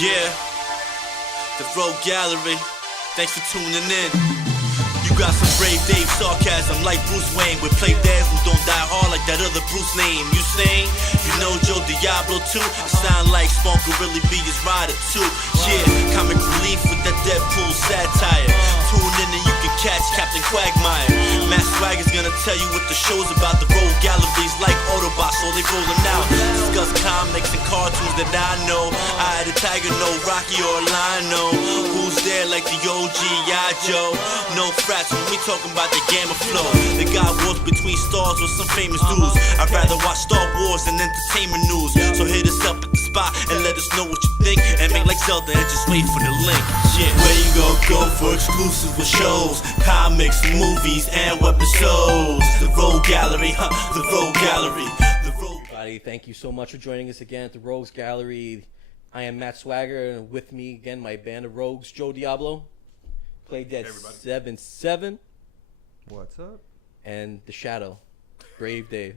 Yeah, the Rogue Gallery. Thanks for tuning in. You got some brave Dave sarcasm like Bruce Wayne with play dads and don't die hard like that other Bruce name. You sing? You know Joe Diablo too? It sound like Spawn could really be his rider too. Yeah, comic relief with that Deadpool satire. Tune in and you can catch Captain Quagmire. Matt Swagger's gonna tell you what the show's about. The Rogue Gallery's like Autobots, so they rolling out. Discuss comics and cartoons that I know. I had a tiger, no Rocky or Lionel. Who's there like the OG Joe? No frats when we talking about the gamma flow. The guy wars between stars with some famous dudes. I'd rather watch Star Wars than entertainment news. So hit us up at the spot and let us know what you think. And make like Zelda and just wait for the link. Yeah. Where you gon' go for exclusive with shows, comics, movies, and webisodes? The Rogue Gallery, the Rogue Gallery. The Rogue Everybody, thank you so much for joining us again at the Rogues Gallery. I am Matt Swagger, and with me again, my band of rogues, Joe Diablo, Play Dead 7-7, What's up? and The Shadow, Brave Dave.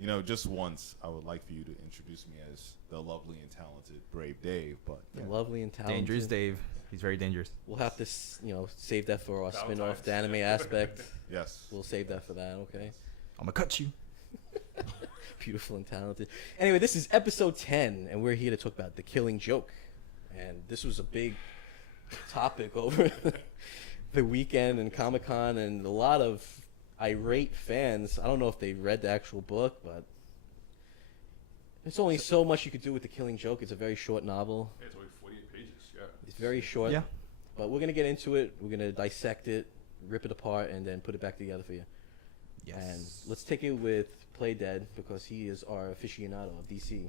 You know, just once, I would like for you to introduce me as the lovely and talented Brave Dave, but Lovely and talented. Dangerous Dave. He's very dangerous. We'll have to, save that for our spin-off, the anime aspect. yes. We'll save that for that, okay? I'm gonna cut you. Beautiful and talented. Anyway, this is episode 10, and we're here to talk about The Killing Joke. And this was a big topic over the weekend and Comic-Con, and a lot of irate fans. I don't know if they read the actual book, but there's only so much you could do with The Killing Joke. It's a very short novel. Yeah, it's only 48 pages, yeah. It's very short. Yeah. But we're going to get into it. We're going to dissect it, rip it apart, and then put it back together for you. Yes. And let's take it with Play Dead, because he is our aficionado of DC.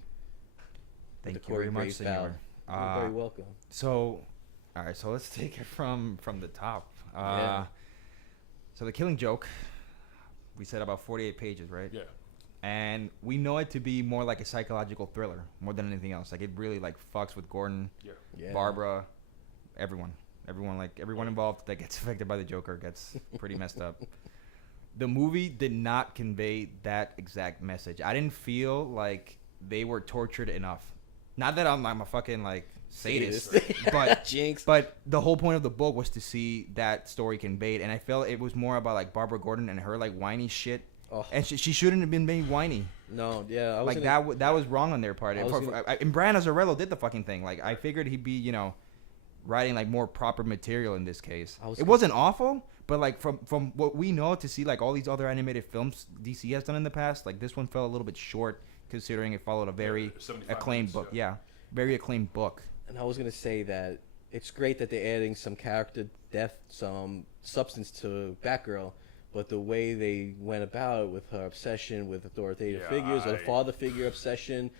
Thank the you Corey very much, Graves senor. Val. You're very welcome. So, all right. So let's take it from the top. Yeah. So The Killing Joke. We said about 48 pages, right? Yeah. And we know it to be more like a psychological thriller more than anything else. Like it really like fucks with Gordon, Yeah. Barbara, everyone involved that gets affected by the Joker gets pretty messed up. The movie did not convey that exact message. I didn't feel like they were tortured enough. Not that I'm a fucking like sadist, but Jinx. But the whole point of the book was to see that story conveyed, and I felt it was more about like Barbara Gordon and her like whiny shit. Oh. And she shouldn't have been made whiny. No, yeah, I was Like that was wrong on their part. I was And Brian Azzarello did the fucking thing. Like I figured he'd be writing like more proper material in this case. It wasn't awful, but like from what we know to see like all these other animated films DC has done in the past, like this one fell a little bit short considering it followed a very 75 acclaimed minutes, book. yeah. Yeah, very acclaimed book. And I was going to say that it's great that they're adding some character depth, some substance to Batgirl, but the way they went about it with her obsession with authoritative figures, or the father figure obsession,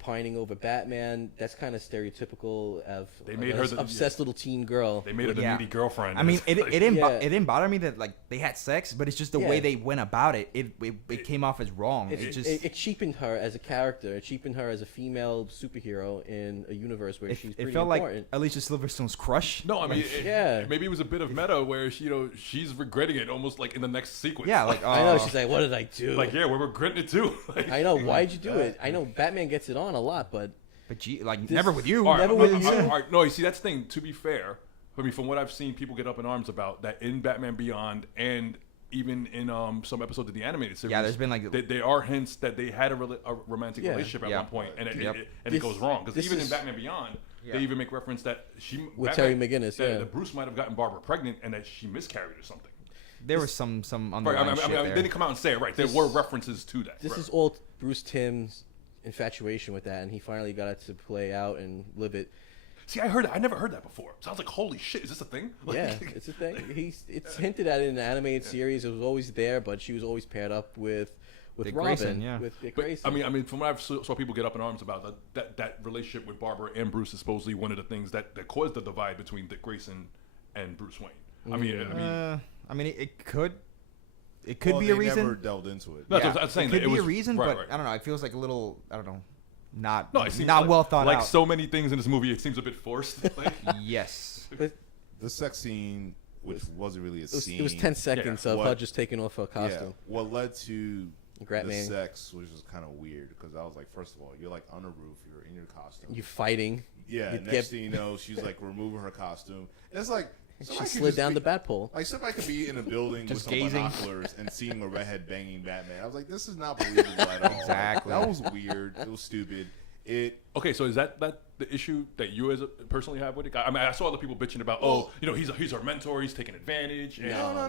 pining over Batman, that's kind of stereotypical of They made an her the obsessed little teen girl. They made her the needy girlfriend. I mean, it didn't Yeah. it didn't bother me that like they had sex, but it's just the way they went about it. It came off as wrong. It cheapened her as a character. It cheapened her as a female superhero in a universe where she's pretty it felt important. like Alicia Silverstone's crush. no, I mean, Yeah. maybe it was a bit of meta where she's regretting it almost like in the next sequence. Yeah, like I know, she's like, what did I do? like yeah, we're regretting it too. Like, I know, why'd you do it? I know Batman gets it on a lot, but never with you. All right, Never all with right, you. all right, no, you see that's the thing. To be fair, I mean, from what I've seen, people get up in arms about that in Batman Beyond, and even in some episodes of the animated series. Yeah, there's been, like- there are hints that they had a romantic Yeah. relationship at Yeah. one point, and it This- goes wrong because this even is- in Batman Beyond, they even make reference that With Terry McGinnis, that Bruce might have gotten Barbara pregnant and that she miscarried or something. There was some Right, underlying shit they there. didn't come out and say it. Right, there were references to that. this right. is all Bruce Timm's infatuation with that, and he finally got it to play out and live it. See, I never heard that before. So I was like, holy shit, is this a thing? Like, Yeah, it's a thing. It's hinted at in the animated series. It was always there, but she was always paired up with Dick Robin, Grayson, yeah. with Dick But, Grayson. I mean, from what I saw people get up in arms about, that relationship with Barbara and Bruce is supposedly one of the things that caused the divide between Dick Grayson and Bruce Wayne. I mean, it could be they a reason. never delved into it. That's what I was saying. It could It be was- a reason, right, but right. I don't know. It feels like a little, I don't know, not No, it seems not like, well thought like out. so many things in this movie, it seems a bit forced. Like, Yes. but The sex scene, which wasn't really a scene. it was 10 seconds of her What- just taking off her Yeah. costume. What led to the sex was just kind of weird because I was like, first of all, you're like on a roof, you're in your costume, You fighting. yeah. You Next thing you know, she's like removing her costume. It's like She somebody could slid just down be- the bat pole. Like somebody could be in a building with Just some gazing. binoculars and seeing a redhead banging Batman. I was like, this is not believable at all. Exactly. That was weird. It was stupid. Okay, so is that the issue that you as personally have with it? I mean, I saw other people bitching about, he's our mentor, he's taking advantage. And, No,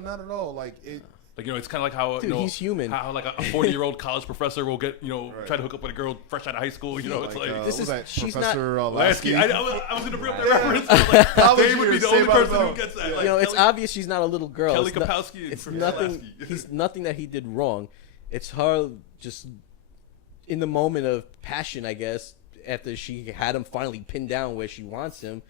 not at all. Like it. Like, it's kind of like how Dude, he's human. How like a 40-year-old college professor will get try to hook up with a girl fresh out of high school. It's like This what was is- that, she's Professor Lasky. Lasky? I was in the real reference. I was like, How Dave would would be you the say only about person who him? gets that. Yeah. Like, It's obvious she's not a little girl. Kelly It's not- Kapowski and It's Professor nothing. Lasky. He's nothing that he did wrong. It's her just in the moment of passion, I guess, after she had him finally pinned down where she wants him.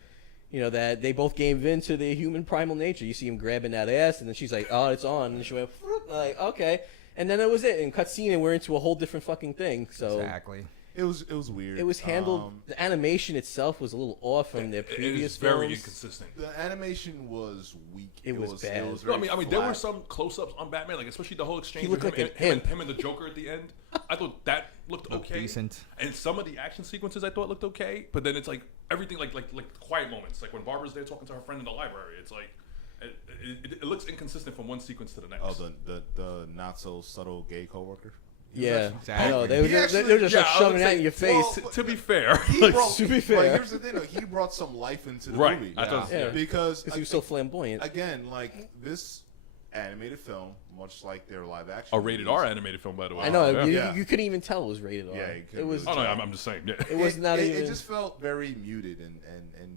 That they both gave in to their human primal nature. You see him grabbing that ass, and then she's like, "Oh, it's on," and she went, like, "Okay." And then that was it. And cutscene, and we're into a whole different fucking thing. So Exactly. It was weird. it was handled. The animation itself was a little off from their it previous is very films. inconsistent. The animation was weak. It was bad. It was No, very I mean, there were flat. some close-ups on Batman, like especially the whole exchange He looked with like an him imp. and the Joker at the end. I thought that looked okay, Decent. and some of the action sequences I thought looked okay. But then it's like everything, like quiet moments, like when Barbara's there talking to her friend in the library. It's like it looks inconsistent from one sequence to the next. Oh, the not so subtle gay coworker. Yeah, Exactly. I know. They were He just, actually- they were just like I shoving would that say- in your face. well, to be fair, He like, brought, to be fair. But here's the thing, though. He brought some life into the right? movie. I thought, Yeah. Because Because he was so flamboyant. again, like this animated film, much like their live action, a rated R animated film, by the way. I know. Yeah. Yeah. You couldn't even tell it was rated R. Yeah, you couldn't it was. really Oh no, I'm just saying. Yeah. It was not even. It just felt very muted and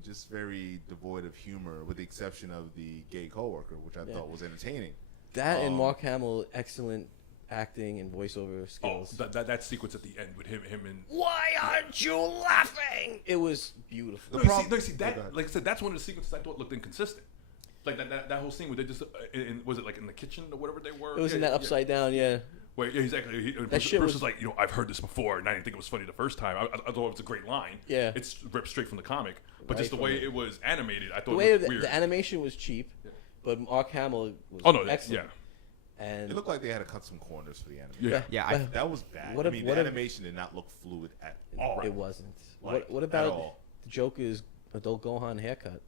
just very devoid of humor, with the exception of the gay coworker, which I thought was entertaining. that and Mark Hamill, excellent acting and voiceover Oh, skills. that sequence at the end with him and. Why aren't you laughing? It was beautiful. See, that, like I said, that's one of the sequences I thought looked inconsistent. Like that whole scene where they just was it like in the kitchen or whatever they were? It was in that upside down, yeah. Where exactly. That shit Bruce was- was like, I've heard this before, and I didn't think it was funny the first time. I thought it was a great line. Yeah. It's ripped straight from the comic, but Right just the from way it. it was animated, I The thought way it looked weird. the animation was cheap, but Mark Hamill was Oh no, excellent. yeah. And It looked like they had to cut some corners for the animation. Yeah. Yeah, That was bad. What I a- mean, what the a- animation did not look fluid at all. it wasn't. Like, what at about all. the Joker's adult Gohan haircut?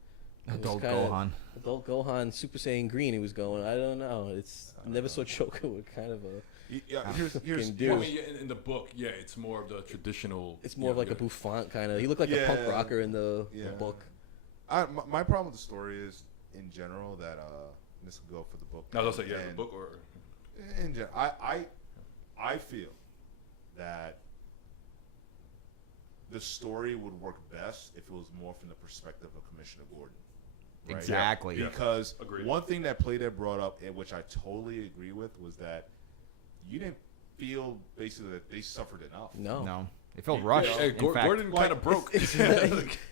It was Adult kinda- Gohan. Adult Gohan Super Saiyan Green. He was going. I don't know. It's never saw Joker with kind of a. Yeah, here's fucking dude. Well, I mean, in the book, yeah, it's more of the traditional. It's more of like a bouffant kind of. He looked like a Yeah. punk rocker in the Yeah. book. my problem with the story is, in general, that this will go for the book. I was gonna say, yeah, the and book or. in general, I feel that the story would work best if it was more from the perspective of Commissioner Gordon. Right? Exactly. Yeah. Because Agreed. one thing that Playdead brought up, and which I totally agree with, was that you didn't feel basically that they suffered enough. No, it felt rushed. Hey, in fact, Gordon kind of broke.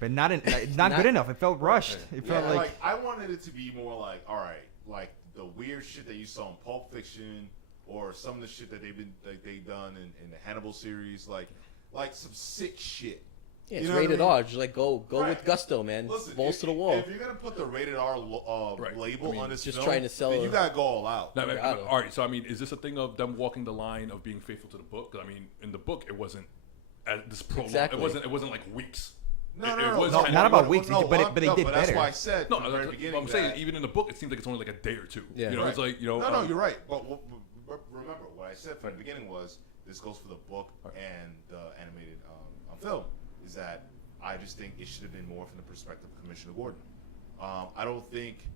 but not good enough. It felt rushed. It Yeah, felt like I wanted it to be more like, all right, like the weird shit that you saw in Pulp Fiction, or some of the shit that they've done in the Hannibal series, like some sick shit. Yeah, it's You know what I rated mean? R. Just like go Right. with gusto, man. Listen, Balls if, to the wall. If you're gonna put the rated R Right. label I mean, on this just film, trying to sell then a- you gotta go all out. No, I mean, Colorado. all right, so I mean, is this a thing of them walking the line of being faithful to the book? 'Cause, I mean, in the book, it wasn't this prolonged. Exactly. It wasn't like weeks. No, It was No, kind not of- about weeks, but they did That's better. why I said No, from the very but beginning. I'm saying that- even in the book, it seems like it's only like a day or two. Yeah. You know, Right. it's like No, you're right. But remember what I said from the beginning was this goes for the book and the animated film. Is that I just think it should have been more from the perspective of Commissioner Gordon. I don't think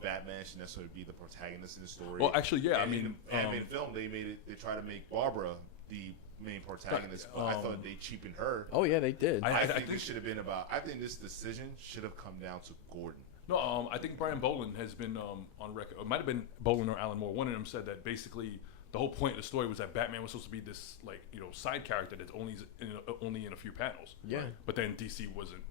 Batman should necessarily be the protagonist in the story. Well, actually, yeah. I And in mean, the animated film, they try to make Barbara the main protagonist. But I thought they cheapened her. Oh yeah, they did. I think this should have been about. I think this decision should have come down to Gordon. No, I think Brian Boland has been on record. It might have been Boland or Alan Moore. One of them said that basically the whole point of the story was that Batman was supposed to be this side character that's only in a few panels. Yeah. Right? But then DC wasn't,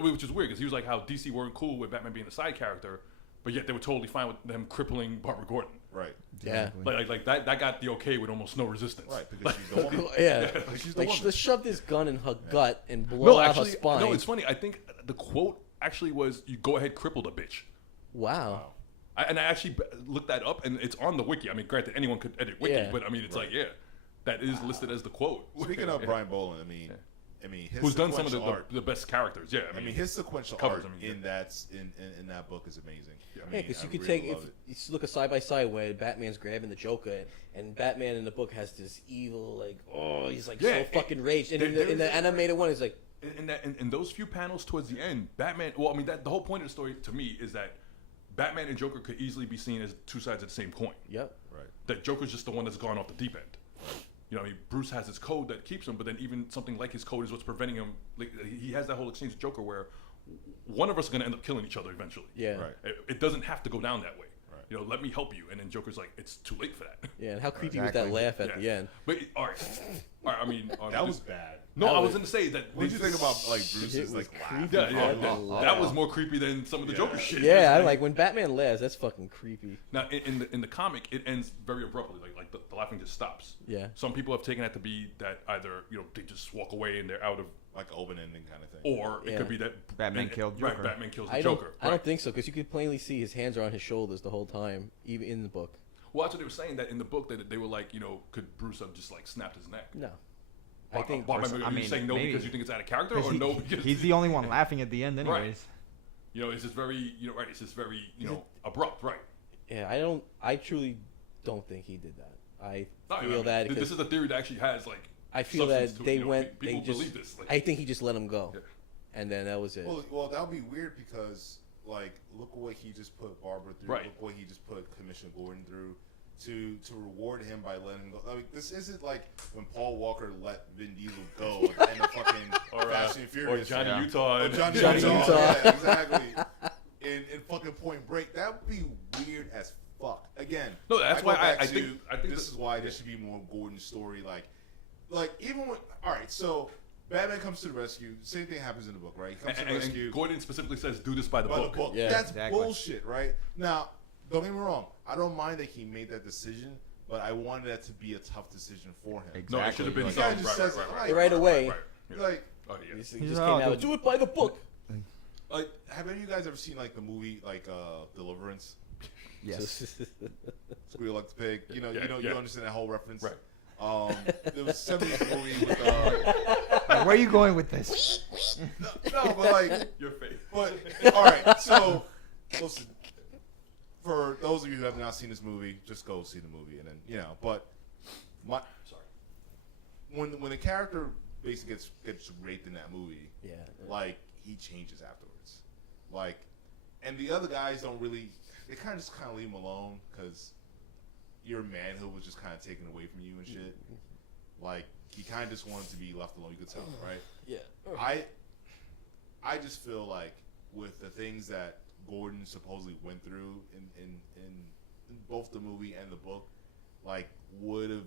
which is weird because he was like how DC weren't cool with Batman being a side character, but yet they were totally fine with them crippling Barbara Gordon. Right. Yeah. Like that got the okay with almost no resistance. Right. Because she's the woman. Yeah. She's the Like woman. let's shove this gun in her gut and blow out her spine. No, it's funny. I think the quote actually was, "You go ahead, cripple the bitch." Wow. I actually looked that up, and it's on the wiki. I mean, granted, anyone could edit wiki, Yeah. but I mean, it's like, yeah, that is listed as the quote. Speaking of Brian Bolin, I mean, his who's done some of sequential art, the best characters? Yeah, I mean, his sequential covers, art I mean, in that book is amazing. Yeah. I Yeah, mean, because I you could really take if love it. you just look a side by side where Batman's grabbing the Joker, and Batman in the book has this evil like, oh, he's like Yeah, so fucking raged, and in the animated one, he's like, in those few panels towards the end, Batman. Well, I mean, the whole point of the story to me is that Batman and Joker could easily be seen as two sides of the same coin. yep, Right. That Joker's just the one that's gone off the deep end. You know, I mean, Bruce has his code that keeps him, but then even something like his code is what's preventing him. Like, he has that whole exchange with Joker where one of us is going to end up killing each other eventually. yeah, Right. It doesn't have to go down that way. Right. You know, let me help you, and then Joker's like, it's too late for that. yeah. And how creepy was that Exactly. laugh at Yeah. the end? But all right. I mean, That was bad. no. that I was- was going to say that. What did you think about like It Bruce's was like laugh? creepy. Yeah, Oh, that was more creepy than some of the Yeah. Joker shit. Yeah, I It's like when Batman laughs. That's fucking creepy. Now, in the comic, it ends very abruptly. Like the laughing just stops. Yeah. Some people have taken that to be that either they just walk away and they're out of, Like open ending kind of thing. or it Yeah. could be that Batman killed Right, Joker. Batman kills the I Joker. don't right. think so because you could plainly see his hands are on his shoulders the whole time, even in the book. Well, that's what they were saying, that in the book that they were like, could Bruce have just like snapped his neck? No, I think Are I you mean, saying no maybe. because you think it's out of character, or no because he's the only one laughing at the end, anyways. it's just very right. It's just very abrupt, right? yeah, I truly don't think he did that. I No, feel that this is a theory that actually has like. I feel substance that to it, they you know, went. People They just. believe this. Like, I think he just let him go, Yeah. and then that was it. Well, that would be weird because like look what he just put Barbara through. Right. Look what he just put Commissioner Gordon through. To reward him by letting him go. Like this isn't like when Paul Walker let Vin Diesel go at the end of fucking Fast and or Furious. Johnny Yeah. Utah. Or and- Johnny Johnny Utah. Utah. Yeah, exactly. in fucking Point Break, that would be weird as fuck. Again, No, that's go why back I to, think this is why there should be more Gordon's story. Like even when all right, so Batman comes to the rescue. Same thing happens in the book, right? He comes to the and rescue Gordon specifically says, "Do this by the by book." the book. Yeah, That's exactly. bullshit, right? Now, don't get me wrong. I don't mind that he made that decision, but I wanted that to be a tough decision for him. Exactly. No, it should have been The some. guy just says Right away. Yeah. Like, Oh, yeah. He just He's came like, out. "Oh, Do it by the book. have any of you guys ever seen like the movie like Deliverance? Yes. Squeal like the pig. You Yeah. understand that whole reference. Right. There was a 70s movie with Where are you going with this? no, but like, Your face. but all right. So, listen, for those of you who have not seen this movie, just go see the movie, and then But Sorry. when the character basically gets raped in that movie, Yeah. like he changes afterwards, like, and the other guys don't really. They kind of leave him alone because your manhood was just kind of taken away from you and shit. Like he kind of just wanted to be left alone. You could tell, right? Yeah. I just feel like with the things that Gordon supposedly went through in both the movie and the book, like would have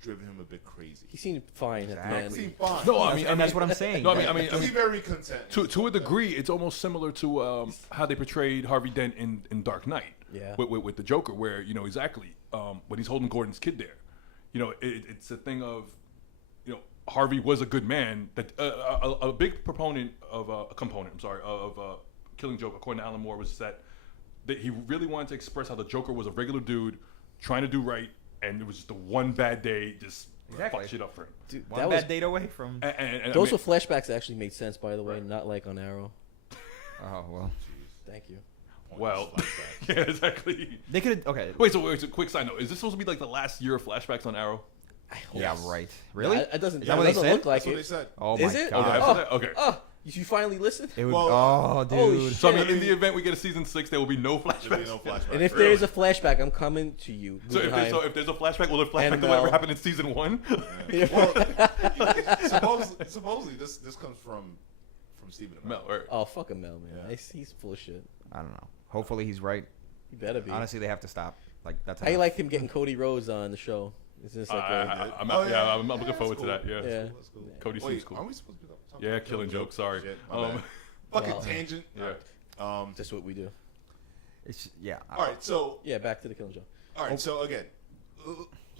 driven him a bit crazy. He seemed fine at the Exactly. end. He seemed fine. No, I mean, and that's what I'm saying. No, I mean, He's very content. to a degree, it's almost similar to how they portrayed Harvey Dent in Dark Knight. Yeah. With the Joker, where exactly when he's holding Gordon's kid there, it's a thing of, Harvey was a good man. That a big proponent of Killing Joke, according to Alan Moore, was that he really wanted to express how the Joker was a regular dude trying to do right, and it was just the one bad day just Exactly. fucked shit up for him. Dude, One that bad was, date away from. And those I were mean, flashbacks that actually made sense, by the way, not like on Arrow. Oh well. Thank you. well, yeah, exactly. They could. Okay. Wait, so a quick side note: is this supposed to be like the last year of flashbacks on Arrow? I hope Yeah. Yes. Right. Really? It doesn't. Is that what they doesn't said? look like That's what they it. said. Oh Is my it? god. after that? Okay. Oh, you finally listened? It would. Well, oh, holy dude. shit. So I mean, in the event we get a season 6, there will be no flashbacks. There'll be no flashback. And if Really? there's a flashback, I'm coming to you. So Guggenheim. if there's a flashback, will it flashback to Annabelle. whatever happened in season 1? Supposedly this comes from Stephen Amell. Mel, right. Oh, fuck him, Mel, man. Yeah. He's full of shit. I don't know. Hopefully he's right. He better be. Honestly, they have to stop. Like that's. How you enough. like him getting Cody Rhodes on the show? Is this like I'm Oh, looking that's forward to cool. that. Yeah. Yeah. That's cool. Cody Wait, seems cool. Are we supposed to be talking Yeah, about Killing Joke. Sorry. Shit, my bad. Fucking Well, tangent. Yeah. That's what we do. It's yeah. All right. So Yeah, back to the Killing Joke. all right. So again,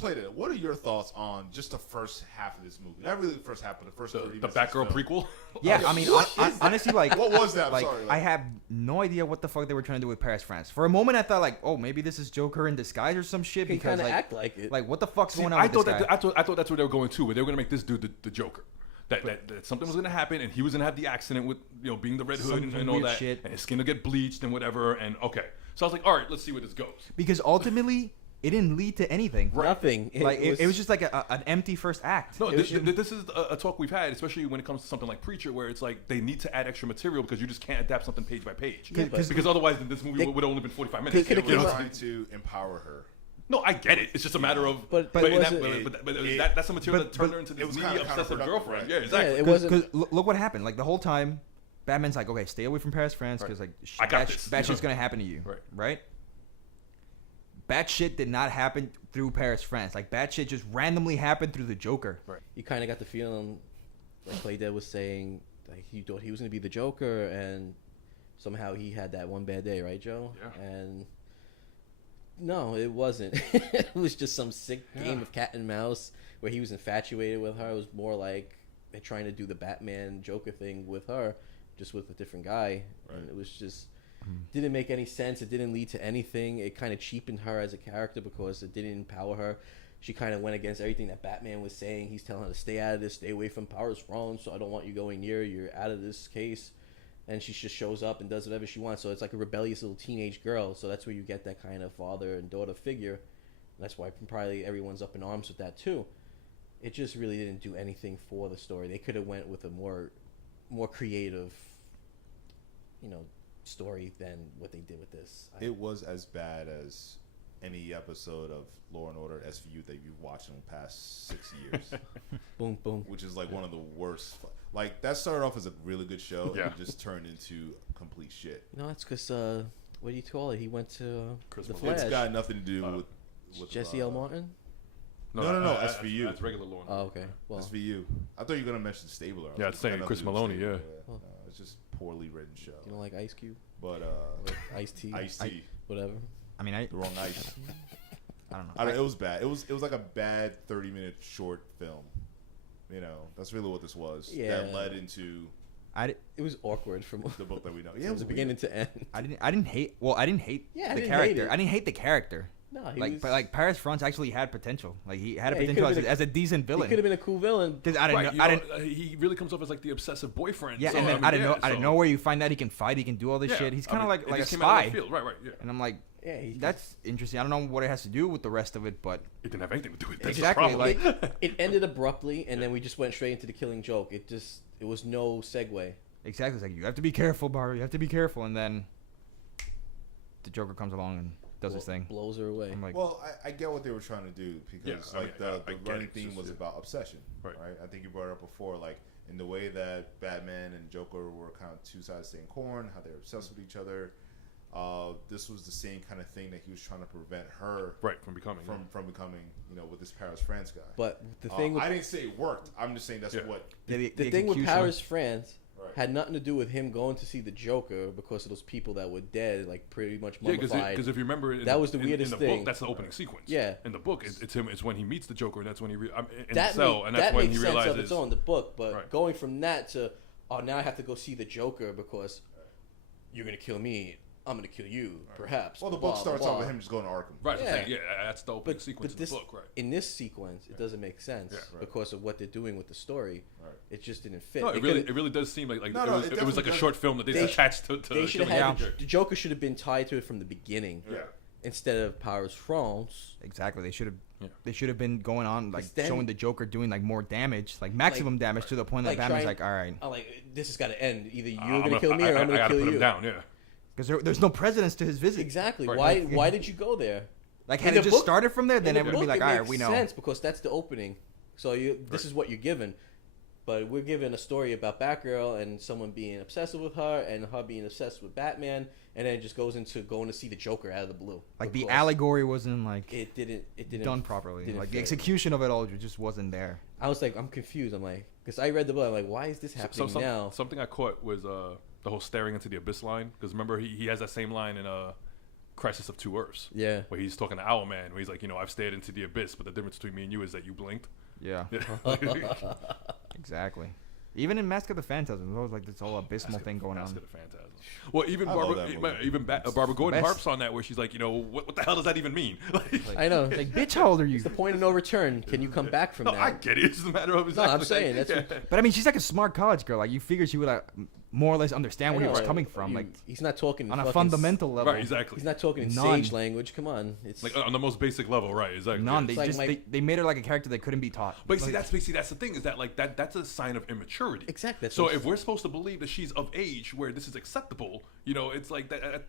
played it. What are your thoughts on just the first half of this movie? Not really the first half, but the first 30 The minutes. Batgirl of this film. prequel. Yeah, I mean, honestly, like, What was that? I'm like, sorry. I have no idea what the fuck they were trying to do with Paris, France. For a moment, I thought like, oh, maybe this is Joker in disguise or some shit. He Because kind of like, act like it. like, what the fuck's See, going on I with thought this that guy? I thought that's where they were going to, where they were going to make this dude the Joker. That something was going to happen, and he was going to have the accident with being the Red Hood and all weird that, shit. and his skin will get bleached and whatever. And okay, so I was like, all right, let's see where this goes. Because ultimately, it didn't lead to anything. Nothing. It was just like an empty first act. No, this is a talk we've had, especially when it comes to something like Preacher, where it's like they need to add extra material because you just can't adapt something page by page. Yeah, but- because otherwise, then this movie would have only been 45 minutes. coulda They're came out- trying to empower her. No, I get it. It's just a matter of. But in it that, wasn't- that's the material that turned her into it this was needy, kinda obsessive counterproductive, girlfriend. right? Yeah, exactly. Yeah, it wasn't. Because look what happened. Like the whole time, Batman's like, okay, stay away from Paris, France, because like I got this. bad shit's gonna happen to you, Right. right? Bad shit did not happen through Paris, France. Like bad shit just randomly happened through the Joker. Right. You kind of got the feeling, like Clay Dead was saying, like he thought he was gonna be the Joker, and somehow he had that one bad day, right, Joe? Yeah. And no, it wasn't. It was just some sick game of cat and mouse where he was infatuated with her. It was more like they're trying to do the Batman Joker thing with her, just with a different guy, and it was just didn't make any sense. It didn't lead to anything. It kind of cheapened her as a character because it didn't empower her. She kind of went against everything that Batman was saying. He's telling her to stay out of this, stay away from Powers wrong, so I don't want you going near. You're out of this case. And she just shows up and does whatever she wants. So it's like a rebellious little teenage girl. So that's where you get that kind of father and daughter figure. That's why probably everyone's up in arms with that too. It just really didn't do anything for the story. They could have went with a more creative, story than what they did with this. It was as bad as any episode of Law and Order SVU that you've watched in the past 6 years. Boom, boom. Which is like one of the worst. Like that started off as a really good show Yeah. and it just turned into complete shit. No, that's because what do you call it? He went to Chris the Malone. Flash. It's got nothing to do with Jesse L. Martin. No, SVU. That's regular Law. Oh, okay. Well, SVU. I thought you were gonna mention Stabler. Yeah, it's saying got Chris nothing to do with Maloney, Stabler. Oh. No, it's just poorly written show. you don't like Ice Cube But or Ice T, Ice-T, whatever. I mean, the wrong ice. I don't know. It was bad. It was like a bad 30-minute short film. That's really what this was. Yeah. That led into It was awkward from the book that we know. Yeah, it from was the weird. beginning to end. I didn't hate. Well, I didn't hate Yeah, I the didn't character. hate it. I didn't hate the character. No, he Like, was, but like Paris France actually had potential. Like he had Yeah, a he potential could've been as a decent he villain. could have been a cool villain. Because I didn't Right, know. I didn't. he really comes off as like the obsessive boyfriend. Yeah, so, and then mean, I didn't know. I so- didn't know where you find that he can fight. He can do all this Yeah, shit. He's I kind of mean, like it a just came out of spy. left field. Right, yeah. And I'm like, Yeah, that's interesting. I don't know what it has to do with the rest of it, but It didn't have anything to do with it. That's Exactly, the problem. like- it ended abruptly, and then we just went straight into the Killing Joke. It was no segue. exactly, it's like you have to be careful, Barry. You have to be careful, and then the Joker comes along and does his thing. Blows her away. I'm like, Well, I get what they were trying to do because Yeah, I like mean, I the get running it. It's theme just, was yeah. about obsession, Right. I think you brought it up before, like in the way that Batman and Joker were kind of two sides of the same coin, how they're obsessed with each other. This was the same kind of thing that he was trying to prevent her Right, from becoming. from becoming, with this Paris France guy. But the thing with I didn't say it worked. I'm just saying that's Yeah. what. the thing with execution. Paris France Right. had nothing to do with him going to see the Joker because of those people that were dead, like pretty much Yeah, mummified. because if you remember, That was the weirdest in the thing. book, that's the opening sequence. Yeah. In the book, it's him. It's when he meets the Joker, and that's when he in the that cell, and that's when makes he sense realizes. of its own, the book. But Right. going from that to, now I have to go see the Joker because you're gonna kill me. I'm gonna kill you, perhaps. Well, the blah, book starts blah, off with blah. him just going to Arkham. Right, Yeah. yeah, that's the opening sequence this, in the book, right? in this sequence, it doesn't make sense Yeah. Right. because of what they're doing with the story. Right. It just didn't fit. No, They it could've- really does seem like No, it no, was it like a definitely short film that they They- attached to. they should have Killing had Joke. the Joker should have been tied to it from the beginning Yeah. instead of Paris France. Exactly. They should have. Yeah. They should have been going on like 'Cause then- showing the Joker doing like more damage, like maximum damage to the point that like Batman's trying- like, all right, I'm like, this has got to end. Either you're I'm gonna kill me or I'm I gonna gotta kill put you. him down. Yeah. because there's no precedence to his visit. Exactly. Right. Why did you go there? Like In had the it just book- started from there, then In it the would be book, like, it all right, makes we know. sense because that's the opening. So this is what you're given. But we're given a story about Batgirl and someone being obsessive with her and her being obsessed with Batman, and then it just goes into going to see the Joker out of the blue. Like the Because allegory wasn't like It didn't done properly. didn't Like the fit. execution of it all just wasn't there. I was like, I'm confused. I'm like, because I read the book. I'm like, why is this happening now? Something I caught was the whole staring into the abyss line. Because remember, he has that same line in Crisis of Two Earths. Yeah. Where he's talking to Owlman, where he's like, I've stared into the abyss, but the difference between me and you is that you blinked. Yeah. Exactly. Even in Mask of the Phantasm, there's always like this whole abysmal thing going on. Mask of the Phantasm. Well, even I love that movie. Barbara Gordon Best. harps on that, where she's like, what the hell does that even mean? I know. Like, bitch, how old are you? It's the point of no return. Can you come back from No, that? I get it. It's just a matter of No, I'm saying that's But I mean, she's like a smart college girl. Like, you figure she would like more or less understand I where he know, was coming from. Like, he's not talking on a fucking fundamental level. Right, exactly. He's not talking in None. sage language. Come on, it's Like on the most basic level, right? Exactly. None. It's They like just they made her like a character that couldn't be taught. But see, that's the thing is that like that's a sign of immaturity. Exactly, that's So what I'm if we're supposed to believe that she's of age where this is acceptable, it's like that.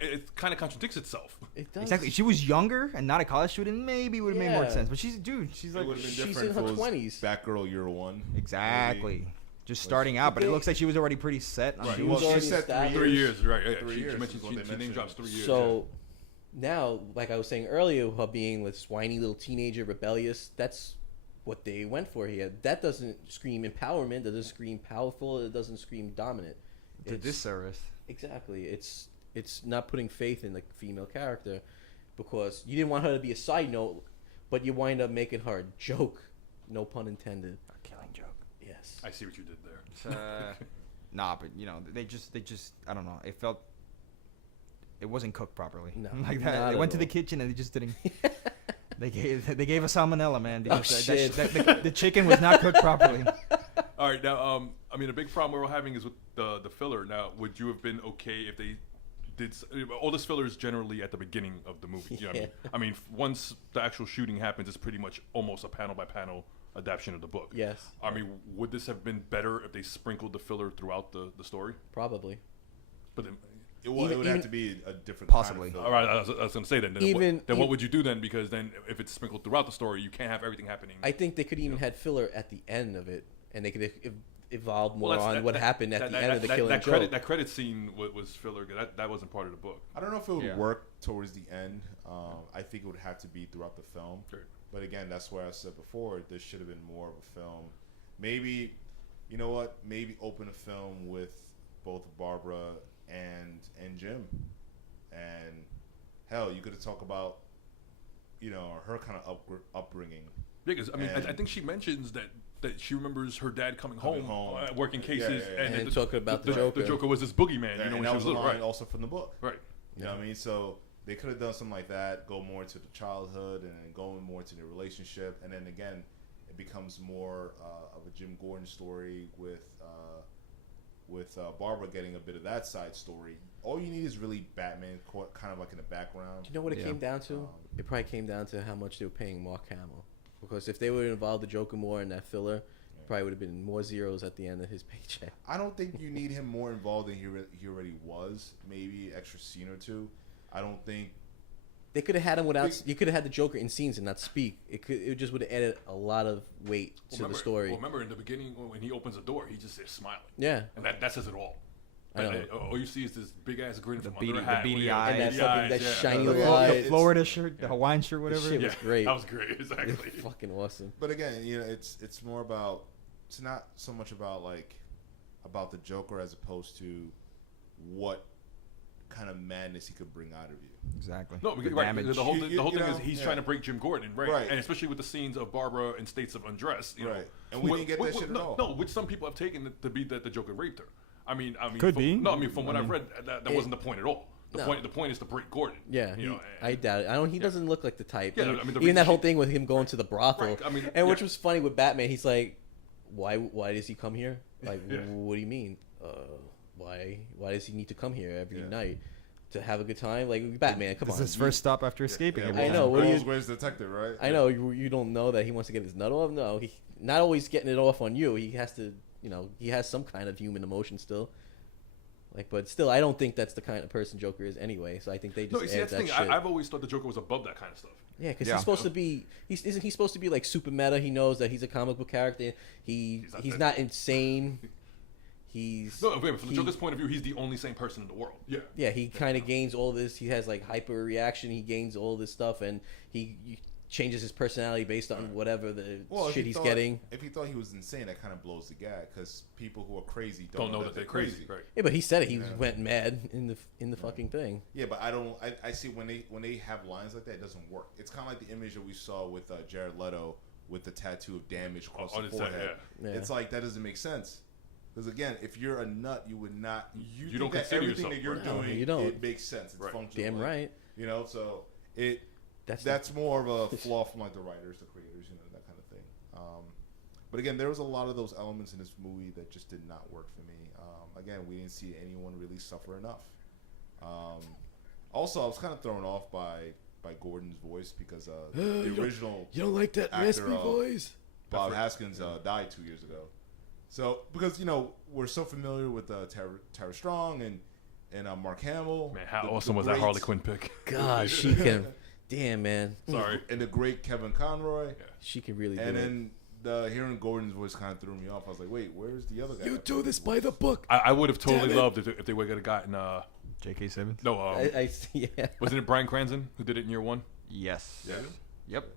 It kind of contradicts itself. it does. Exactly. If she was younger and not a college student, maybe it would have made more Yeah. sense. But she's she's It like would have been she's different in if her it was 20s. Batgirl Year One. exactly just starting out. But it looks like she was already pretty set. On Right. She Well, was she already said established. 3 years, right? Yeah, 3 she years mentions is what she they name mentioned. drops 3 years. So now, like I was saying earlier, her being this whiny little teenager, rebellious, that's what they went for here. That doesn't scream empowerment. That doesn't scream powerful. It doesn't scream dominant. It's a disservice. Exactly. It's not putting faith in the female character because you didn't want her to be a side note, but you wind up making her a joke. No pun intended. A killing joke. Yes. I see what you did there. Nah, but they just I don't know. It wasn't cooked properly. No, Like not that. They at went to the all. kitchen and they just didn't. They gave a salmonella, man. Oh, Because shit. the chicken was not cooked properly. All right, now, I mean, a big problem we're having is with the filler. Now, would you have been okay if they did all this filler is generally at the beginning of the movie? You know what I mean? I mean, once the actual shooting happens, it's pretty much almost a panel by panel adaptation of the book. Yes. I mean, would this have been better if they sprinkled the filler throughout the story? Probably. But then, It would Even- have to be a different Possibly. Kind of all right, I was going to say then. Even- What would you do then? Because then, if it's sprinkled throughout the story, you can't have everything happening. I think they could even had filler at the end of it, and they could evolve more that's- on that- what that- happened at that- the that- end of the that- killing that joke. That credit scene was filler. That wasn't part of the book. I don't know if it would Yeah. work towards the end. I think it would have to be throughout the film. Sure. But again, that's why I said before, there should have been more of a film. Maybe, you know what? Maybe open a film with both Barbara and Jim. And hell, you could talk about, her kind of upbringing. Yeah, because I mean, And- I think she mentions that she remembers her dad coming home, working Yeah, cases, yeah, yeah. And the, talking about the Joker. The Joker was this boogeyman, And when that she was was a little, line right? also from the book. Right. You know what I mean? So they could have done something like that, go more into the childhood and then going more into the relationship. And then again, it becomes more of a Jim Gordon story with Barbara getting a bit of that side story. All you need is really Batman kind of like in the background. Do you know what it Yeah. came down to? It probably came down to how much they were paying Mark Hamill. Because if they would have involved the Joker more in that filler, probably would have been more zeros at the end of his paycheck. I don't think you need him more involved than he already was. Maybe extra scene or two. I don't think. They could have had him without. You could have had the Joker in scenes and not speak. It just would have added a lot of weight to the story. Well, remember in the beginning when he opens the door, he just is smiling. Yeah. And that says it all. I know. All you see is this big ass grin from beady- under the a hat. beady with, eyes. And that beady fucking eyes, that yeah. shiny The little Flo- eye. The Florida shirt, the Hawaiian shirt, whatever. shit Yeah, was great. That was great. Exactly. Fucking awesome. But again, it's more about. It's not so much about about the Joker as opposed to what kind of madness he could bring out of you. Exactly. No, The because, right, damage. because the whole You thing know, is he's yeah. trying to break Jim Gordon, right? Right. And especially with the scenes of Barbara in states of undress, you know. Right. And we didn't get that shit at all. No, which some people have taken it to be that the Joker raped her. I mean, Could from, be. No, I mean, from what I've read, that wasn't the point at all. The No. point is to break Gordon. Yeah, you know. I doubt it. He doesn't look like the type. Yeah, And I mean, the even that reason whole she- thing with him going to the brothel, Right, I mean, and which yeah. was funny with Batman. He's like, why does he come here? Like, Yeah. what do you mean? Why does he need to come here every Yeah. night to have a good time? Like, Batman, come This on. is his first stop after escaping. Yeah, every I time. know, what do you- World's greatest detective, right? I know you don't know that he wants to get his nut off. No, he not always getting it off on you. He has to, he has some kind of human emotion still. Like, but still, I don't think that's the kind of person Joker is anyway. So I think they just No, you see, add that's the that thing. shit. I've always thought the Joker was above that kind of stuff. Yeah, because Yeah. he's supposed to be. Isn't he supposed to be like super meta? He knows that he's a comic book character. He's not not that. insane. He's No, wait, from the he- Joker's point of view, he's the only sane person in the world. Yeah. Yeah, he kind of gains all this. He has like hyper reaction. He gains all this stuff, and changes his personality based on whatever the if shit he he's thought- getting. If he thought he was insane, that kind of blows the gag because people who are crazy Don't know that they're crazy. Right. Yeah, but he said it. He went mad in the fucking thing. Yeah, but I see when they have lines like that, it doesn't work. It's kind of like the image that we saw with Jared Leto with the tattoo of damage across the forehead. Yeah. It's like that doesn't make sense. Because again, if you're a nut, you would not. You don't think that consider everything yourself, that you're right? doing, You don't. it makes sense. It's Right. functional. Damn right. You know, so That's that's more of a flaw from like the writers, the creators, you know, that kind of thing. But again, there was a lot of those elements in this movie that just did not work for me. Again, we didn't see anyone really suffer enough. Also, I was kind of thrown off by Gordon's voice because the original You don't like that actor, raspy voice? Bob Haskins died 2 years ago. So because we're so familiar with Tara Strong and Mark Hamill. Man, how the awesome was that great- Harley Quinn pick? God, she can. Damn, man. Sorry. And the great Kevin Conroy. She can really do And it. then hearing Gordon's voice kind of threw me off. I was like, wait, where's the other guy? You do this by the book. I would have Damn totally it. loved if they would have gotten J.K. Simmons. no Yeah. wasn't it Bryan Cranston who did it in year one? Yes. Yeah. Yep.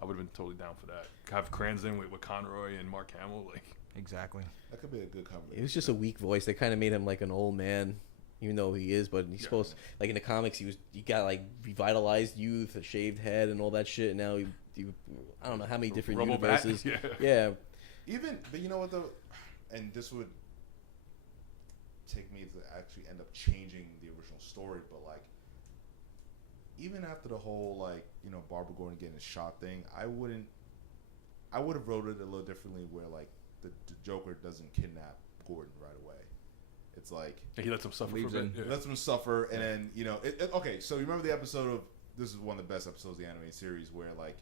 I would have been totally down for that. Have Cranston with Conroy and Mark Hamill, like Exactly. That could be a good combination. It was just a weak voice. They kind of made him like an old man, even though he is. But he's supposed, like in the comics, he got like revitalized youth, a shaved head, and all that shit. And now he I don't know how many different Rubble back? universes. Yeah. Yeah. But you know what though, and this would take me to actually end up changing the original story. But like, even after the whole Barbara Gordon getting shot thing, I would have wrote it a little differently, where like the Joker doesn't kidnap Gordon right away. It's like he lets him suffer for a Leaves bit. him. Yeah. lets him suffer, and then okay. So you remember the episode of this is one of the best episodes of the animated series where like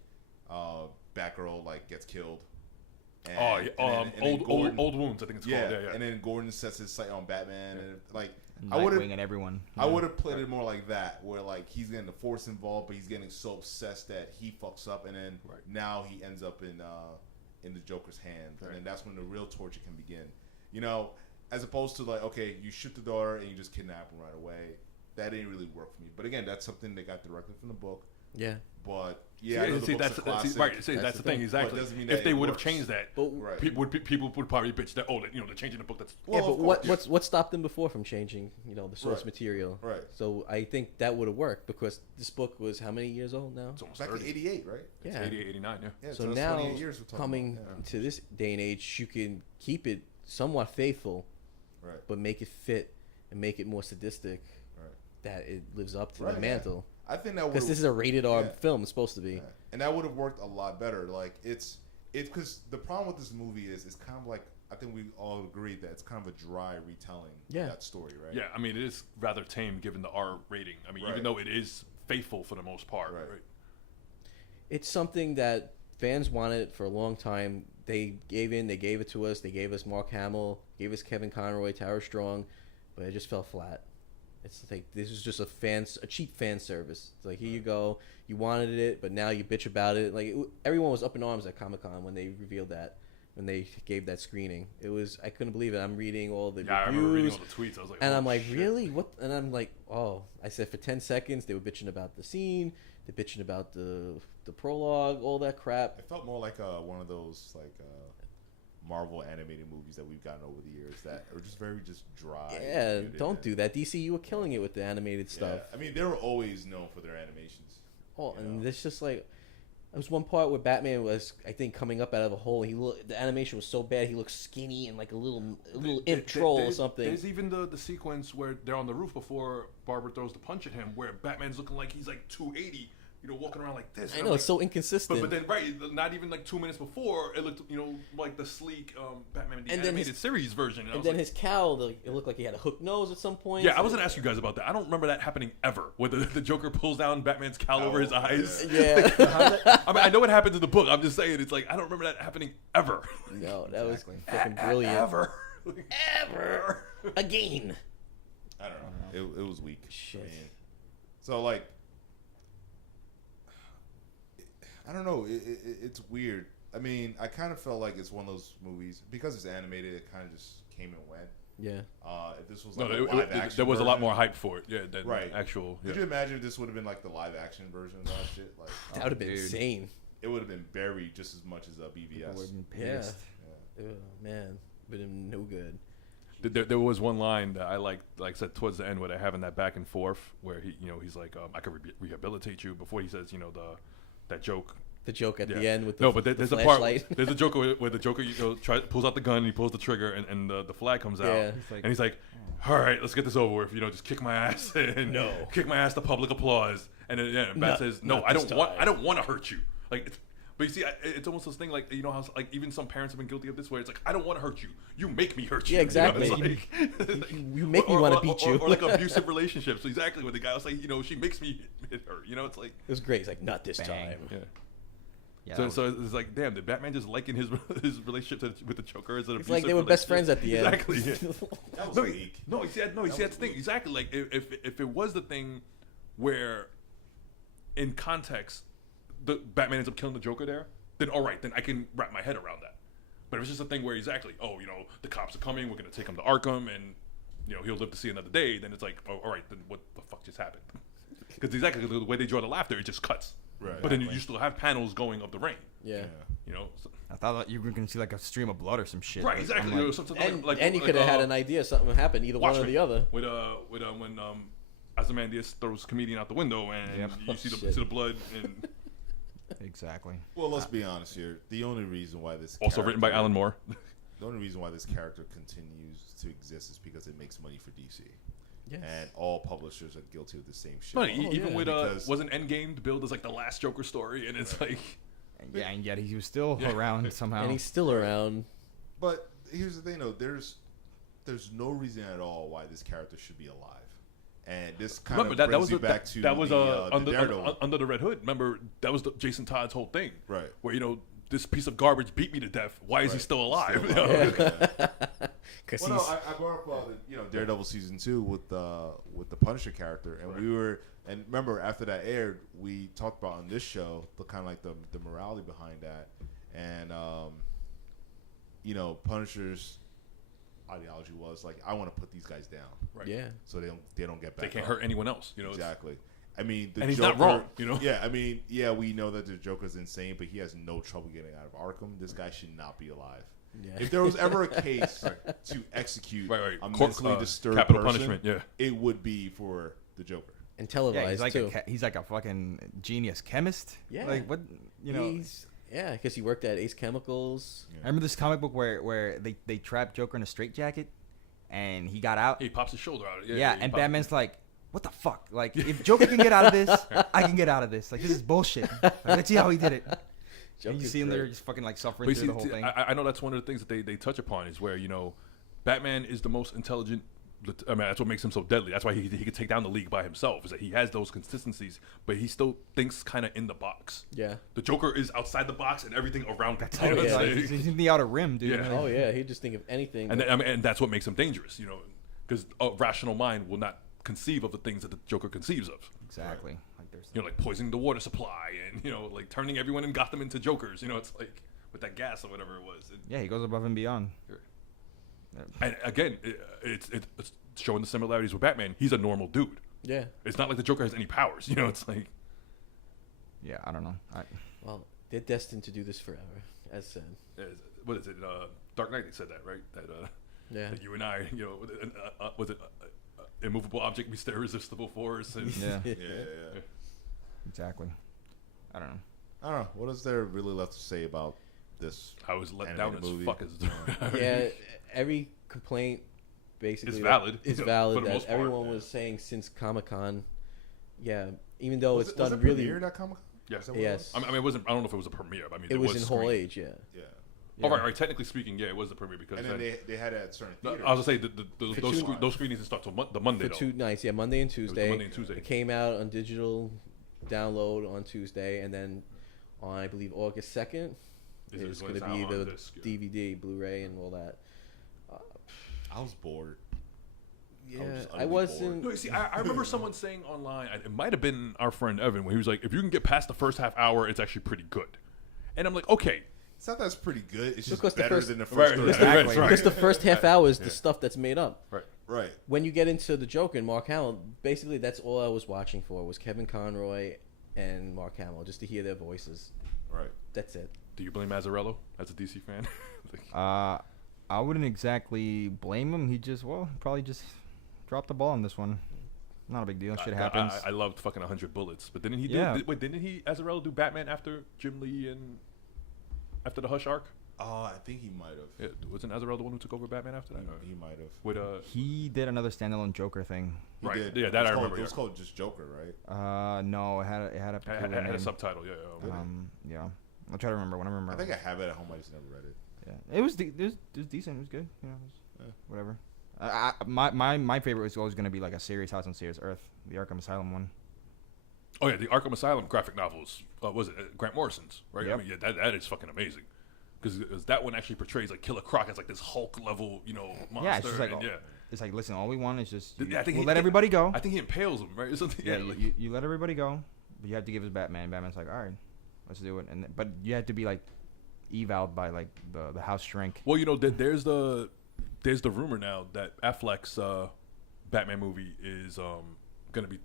Batgirl like gets killed. And, Oh, yeah. and then Gordon, Old Wounds, I think it's called. Yeah. And then Gordon sets his sight on Batman, and like Nightwing and everyone. I would have played it more like that, where like he's getting the Force involved, but he's getting so obsessed that he fucks up, and then now he ends up in the Joker's hands, and then that's when the real torture can begin. You know, as opposed to like, okay, you shoot the daughter and you just kidnap him right away. That didn't really work for me. But again, that's something they got directly from the book. Yeah. But I know the book's that's a classic. right. That's the thing. Exactly. But it doesn't mean If that they it would have works. changed that, Right. people would probably bitch that. Oh, they're changing the book. That's Yeah, Well, but of course. what stopped them before from changing, the source Right. material? Right. So I think that would have worked because this book was how many years old now? it's almost Back in 30. '88, right? Yeah. 88, 89, yeah. Yeah. So that's now 28 years we're talking coming about. to this day and age, you can keep it somewhat faithful, Right. but make it fit and make it more sadistic, Right. that it lives up to Right, the mantle. I think that would. Because this is a rated R yeah. film. It's supposed to be. Yeah. And that would have worked a lot better. Like it's because the problem with this movie is it's kind of like I think we all agree that it's kind of a dry retelling Yeah. of that story, right? Yeah, I mean, it is rather tame given the R rating. I mean, Right. even though it is faithful for the most part. Right. Right. It's something that fans wanted for a long time. They gave in. They gave it to us. They gave us Mark Hamill. Gave us Kevin Conroy, Tara Strong, but it just fell flat. It's like this is just a cheap fan service. It's like here you go, you wanted it, but now you bitch about it. Like everyone was up in arms at Comic-Con when they revealed that, when they gave that screening. It was I couldn't believe it. I'm reading all the Yeah, I reviews, remember reading all the tweets. I was like, and oh, I'm like, shit. really? What? And I'm like, oh. I said for 10 seconds they were bitching about the scene, they're bitching about the prologue, all that crap. It felt more like one of those Marvel animated movies that we've gotten over the years that are just very dry. Yeah, muted, don't and- do that. DC, you were killing it with the animated stuff. Yeah. I mean, they were always known for their animations. Oh, you and know? it's just like there was one part where Batman was, I think, coming up out of a hole. The animation was so bad he looked skinny and like a little imp troll or something. There's even the sequence where they're on the roof before Barbara throws the punch at him, where Batman's looking like he's like 280, walking around like this. I And know I'm it's so inconsistent. But then, right, not even like 2 minutes before, it looked, like the sleek Batman, the And then animated his- series version. and then his cowl, it looked like he had a hook nose at some point. Yeah, I was gonna ask you guys about that. I don't remember that happening ever. Where the Joker pulls down Batman's cowl over his eyes. Yeah. I mean, I know what happens in the book. I'm just saying, it's like I don't remember that happening ever. No, that Exactly. was fucking brilliant. Ever. Ever. Again. I don't know. It was weak. Shit. I mean, so like, I don't know. It's weird. I mean, I kind of felt like it's one of those movies because it's animated. It kind of just came and went. Yeah. If this was No, like a live action, there was a lot version, more hype for it. Yeah, than Right. actual. Could Yeah. you imagine if this would have been like the live action version of that shit? Like, That would have been dude. insane. it would have been buried just as much as People BVS. would've been Yeah. pissed. Oh, man. But no good. There was one line that I liked, like I said towards the end, where they're having that back and forth, where he's like, I could rehabilitate you, before he says, that joke. The joke at Yeah. the end with the No, but there's a part flashlight. there's a joke where the Joker pulls out the gun, and he pulls the trigger, and the flag comes out, Yeah. and he's like, all right, let's get this over with. Just kick my ass and No. kick my ass to public applause. And then Bat Not- says, no, not I this don't want time. I don't want to hurt you. But you see, it's almost this thing like, how like even some parents have been guilty of this, where it's like, I don't want to hurt you. You make me hurt you. Yeah, exactly. It's like, You make me wanna beat you. Or like abusive relationships. So exactly what the guy was like, she makes me hit her. It's like, It was great. He's like, not this Bang. time. yeah. Yeah, So it's like, damn, did Batman just liken his relationship with the Joker as an It's abusive like they were best friends at the end. Exactly. Yeah. That was No, weak. you see, that's the thing. Exactly. Like, if it was the thing where, in context, the Batman ends up killing the Joker there, then all right, then I can wrap my head around that. But if it's just a thing where exactly, the cops are coming, we're gonna take him to Arkham, and he'll live to see another day, then it's like, oh, all right, then what the fuck just happened? Because exactly the way they draw the laughter, it just cuts. Right. But then you still have panels going of the rain. Yeah. So, I thought you were gonna see like a stream of blood or some shit. right, Like, exactly. I'm like, Something And you could have had an idea something happened, either one or Watchmen, the other. With when Ozymandias throws comedian out the window, and Yep. you see Shit. see the blood, and exactly. Well, let's be honest here. The only reason why this also written by character- Alan Moore. The only reason why this character continues to exist is because it makes money for DC. Yes. And all publishers are guilty of the same shit. No, even yeah. with Because- wasn't Endgame billed as like the last Joker story, and it's like, And yet he was still around somehow. And he's still around. But here's the thing, though. There's no reason at all why this character should be alive. And this kind remember of that brings was you back to the Daredevil. under the Red Hood. Remember that was Jason Todd's whole thing, Right. Where this piece of garbage beat me to death. Why is he Right. still alive? Still alive, yeah. Because Well, he's. no, I brought up Daredevil season 2 with the Punisher character, and and remember after that aired, we talked about on this show the kind of like the morality behind that, and Punisher's ideology was like, I want to put these guys down, Right. Yeah. so they don't get back. They can't up. hurt anyone else. It's- Exactly. I mean, the And he's Joker, not wrong, Yeah, I mean, we know that the Joker's insane, but he has no trouble getting out of Arkham. This guy should not be alive. Yeah. If there was ever a case to execute Right. a mentally disturbed capital person, punishment. Yeah. it would be for the Joker. And yeah, televised he's like too. he's like a fucking genius chemist. Yeah. Like what He's, because he worked at Ace Chemicals. I remember this comic book where they trapped Joker in a straitjacket, and he got out. He pops his shoulder out. Yeah, he and pops- Batman's like, what the fuck? Like, if Joker can get out of this, I can get out of this. Like, this is bullshit. Like, let's see how he did it. And you Joker's see him there great. just fucking like suffering But you through see, the whole thing. I know that's one of the things that they touch upon is where Batman is the most intelligent. I mean, that's what makes him so deadly. That's why he could take down the League by himself. Is that he has those consistencies, but he still thinks kind of in the box. Yeah. The Joker is outside the box and everything around. That's him. how yeah. like, he's in the outer rim, dude. Yeah. Like, Oh yeah, he'd just think of anything. And and that's what makes him dangerous. Because a rational mind will not conceive of the things that the Joker conceives of. exactly. Like there's Like poisoning the water supply and like turning everyone in Gotham into Jokers. It's like with that gas or whatever it was. yeah, he goes above and beyond. And again, it's showing the similarities with Batman. He's a normal dude. yeah. It's not like the Joker has any powers. It's like Yeah, I don't know. Well, they're destined to do this forever, as said. what is it? Dark Knight. They said that, right? That Yeah. that you and I, was it immovable object meets the irresistible force? And Yeah, Yeah. exactly. I don't know. I don't know. What is there really left to say about this? I was let down Animated as movie. fuck as Yeah. Every complaint basically It's valid. Is For valid the that most part, everyone yeah. was saying since Comic-Con. Yeah. Even though Was it's it, was done it really. premiered at Comic-Con? Yeah. Is that what it Yes. was? I mean, it wasn't. I don't know if it was a premiere. But I mean, It was in Whole screened. Age. Yeah. Yeah. Oh, right. Technically speaking, yeah, it was the premiere because And then they had it at certain I theaters. was gonna say For those screenings didn't start till the Monday For though. 2 nights. Yeah, Monday and was Tuesday. Monday and Tuesday. It came out on digital download on Tuesday, and then on I believe August 2nd, Is it it's when going to it's be out on the disc, yeah. DVD, Blu-ray, and all that. I was bored. Yeah, just I utterly wasn't. No, you see, I remember someone saying online, it might have been our friend Evan, when he was like, if you can get past the first half hour, it's actually pretty good. And I'm like, okay, It's not that's pretty good. It's just Because the better first- than the Right, first. right, Exactly. right. Because the first half hour is the stuff that's made up. Right. Right. When you get into the Joker and Mark Hamill, basically that's all I was watching for was Kevin Conroy and Mark Hamill, just to hear their voices. Right. That's it. Do you blame Azzarello as a DC fan? I wouldn't exactly blame him. He probably just dropped the ball on this one. Not a big deal. Shit happens. I loved fucking 100 Bullets, but didn't he do? Yeah. Didn't he Azzarello do Batman after Jim Lee and after the Hush arc? I think he might have. Yeah, wasn't Azzarello the one who took over Batman after that? He might have. With He did another standalone Joker thing. He Right. did. Yeah, that I remember, It was yeah. called just Joker, right? No, it had a had peculiar a name. subtitle. Yeah. Yeah. I'll try to remember when I remember. I think I have it at home. I just never read it. Yeah, it was decent. It was good. You know, whatever. My favorite was always gonna be like a Serious House on Serious Earth, the Arkham Asylum one. Oh yeah, the Arkham Asylum graphic novels. Was it Grant Morrison's? Right. Yep. I mean, yeah, that is fucking amazing. Because that one actually portrays like Killer Croc as like this Hulk level, monster. Yeah, it's just like and, it's like listen, all we want is just I think we'll let everybody go. I think he impales him, right? Or something. Yeah, like, you let everybody go, but you have to give us Batman. Batman's like, all right, let's do it. But you have to be like evaled by like the House Shrink. well, there's the rumor now that Affleck's Batman movie is gonna be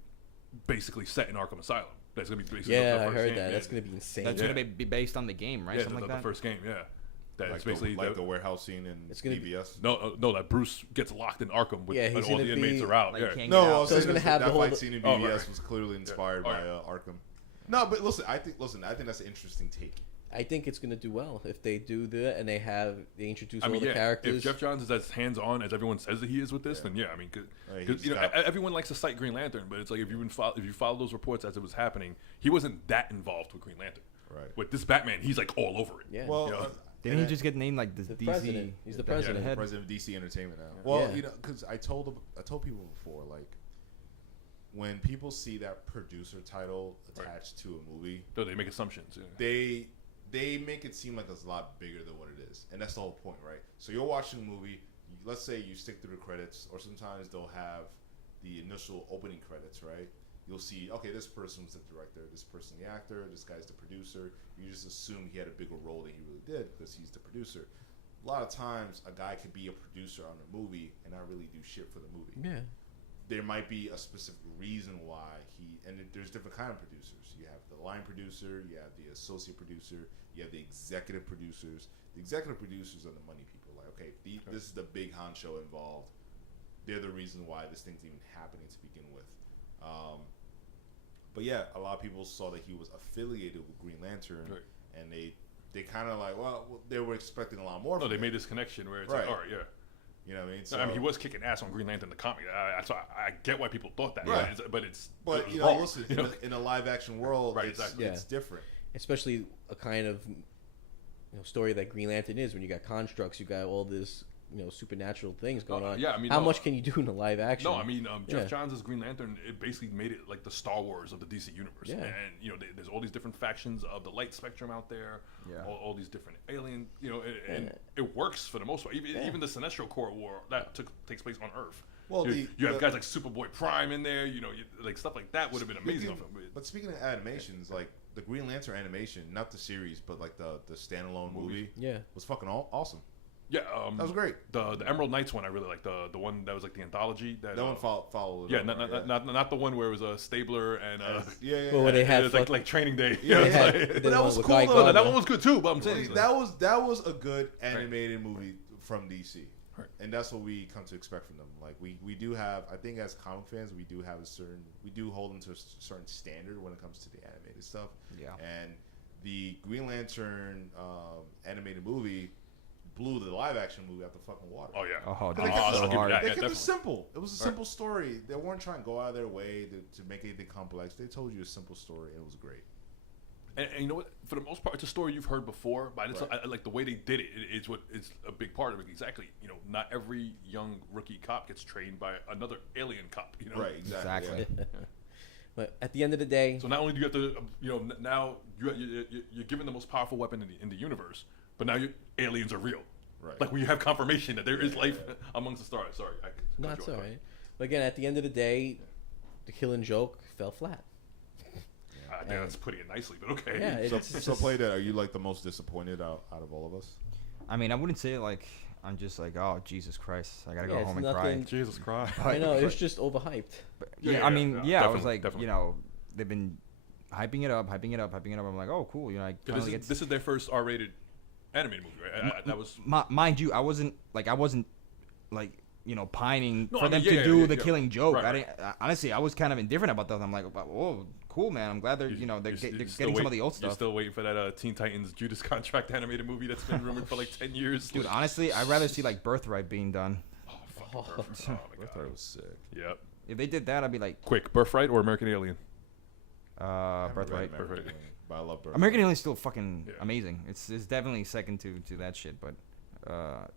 basically set in Arkham Asylum. That's gonna be basically Yeah, the I first heard game. that. Yeah. That's gonna be insane. That's Yeah. gonna be based on the game, right? Yeah, Something the like that. first game. Yeah, that's Like basically the warehouse scene in It's gonna be- BVS. no, that Bruce gets locked in Arkham with Yeah, and he's all the gonna inmates be, are out. like, Yeah. can't No, get I out. was So it's saying gonna have that the whole- fight scene in Oh, BVS right. was clearly inspired Oh, by yeah. Arkham. No, but listen, I think that's an interesting take. I think it's gonna do well if they do that and they introduce I all mean, the yeah. characters. If Jeff Johns is as hands-on as everyone says that he is with this, then yeah, I mean, because he's got- everyone likes to cite Green Lantern, but it's like if you follow those reports as it was happening, he wasn't that involved with Green Lantern. Right. With this Batman, he's like all over it. Yeah. Well, You know? Didn't he just get named like the DC president. He's the the president. head? president of DC Entertainment now. Well, Yeah. because I told people before, like, when people see that producer title attached to a movie, So they make assumptions. Yeah. they make it seem like it's a lot bigger than what it is, and that's the whole point, right? So you're watching a movie. Let's say you stick through the credits, or sometimes they'll have the initial opening credits, right? You'll see, okay, this person was the director, this person the actor, this guy's the producer. You just assume he had a bigger role than he really did because he's the producer. A lot of times, a guy could be a producer on a movie and not really do shit for the movie. Yeah. There might be a specific reason why there's different kind of producers. You have the line producer, you have the associate producer, you have the executive producers. The executive producers are the money people. Like, okay, this is the big honcho involved. They're the reason why this thing's even happening to begin with. But yeah, a lot of people saw that he was affiliated with Green Lantern, Right. and they kind of like, well, they were expecting a lot more. No, from they him. made this connection where it's Right. like, all right, yeah. You know what I mean? So, No, I mean, he was kicking ass on Green Lantern, the comic. I get why people thought that, Right. but it But was you know, wrong. listen, You know? in a live action world, Right, it's, exactly. it's different. Especially a kind of story that Green Lantern is. When you got constructs, you got all this supernatural things going on. yeah, I mean, how no, much can you do in a live action? No, I mean, Yeah. Jeff Johns' Green Lantern, it basically made it like the Star Wars of the DC universe. Yeah. And, there's all these different factions of the light spectrum out there, Yeah. all these different alien, and it works for the most part. Even the Sinestro Corps War, that takes place on Earth. Well, you have guys like Superboy Prime in there, like stuff like that would have been amazing. But speaking of animations, like the Green Lantern animation, not the series, but like the standalone movie, Yeah. was fucking awesome. Yeah, That was great. The Emerald Knights one, I really like the one that was like the anthology. That That one followed. Yeah, not the one where it was a Stabler and yeah. Well, when they it had was like training day. Yeah, They had- It's they like- did that one was with cool, Guy though. Gardner. that one was good too. But I'm saying that was a good animated movie from DC, Right. and that's what we come to expect from them. Like we do have, I think as comic fans, we do hold them to a certain standard when it comes to the animated stuff. Yeah. And the Green Lantern animated movie blew the live action movie out the fucking water. Oh yeah. Oh, They dude, kept so it- hard. They Yeah, kept it definitely. simple. It was a simple story. They weren't trying to go out of their way to make anything complex. They told you a simple story, and it was great. And you know what? For the most part, it's a story you've heard before, but Right. I like the way they did it. It's what is a big part of it. Exactly. Not every young rookie cop gets trained by another alien cop. Right, exactly. Exactly. yeah. But at the end of the day, So not only do you have to, now you're given the most powerful weapon in the universe, but now aliens are real. Right. Like we have confirmation that there is life amongst the stars. Sorry, I cut no, you it's off. all right. But again, at the end of the day, the Killing Joke fell flat. I think that's putting it nicely, but okay. Yeah, So, it's so play that. Are you like the most disappointed out of all of us? I mean, I wouldn't say like I'm just like, oh Jesus Christ, I gotta Yeah, go it's home and nothing- cry. Jesus Christ. I know it's just overhyped. But, Yeah, yeah, yeah, I mean, yeah, yeah, I was definitely, like, definitely. you know, they've been hyping it up. I'm like, oh, cool. You know, I Yeah, finally get. this is their first R-rated animated movie, right? That was Mind you, I wasn't like pining No, for I them mean, yeah, to do yeah, the yeah. Killing Joke. Right, I right. didn't. Honestly, I was kind of indifferent about that. I'm like, oh, cool, man. I'm glad they're they're You're getting still some of the old You're stuff. still waiting for that Teen Titans Judas Contract animated movie that's been rumored for like 10 years. Dude, honestly, I'd rather see like Birthright being done. Oh, fucking perfect. Oh, my I God. thought it was sick. Yep. If they did that, I'd be like, Quick, Birthright or American Alien? I haven't read Birthright. American Birthright. Alien, but I love Birthright. American Alien's still fucking Yeah. amazing. It's definitely second to that shit, but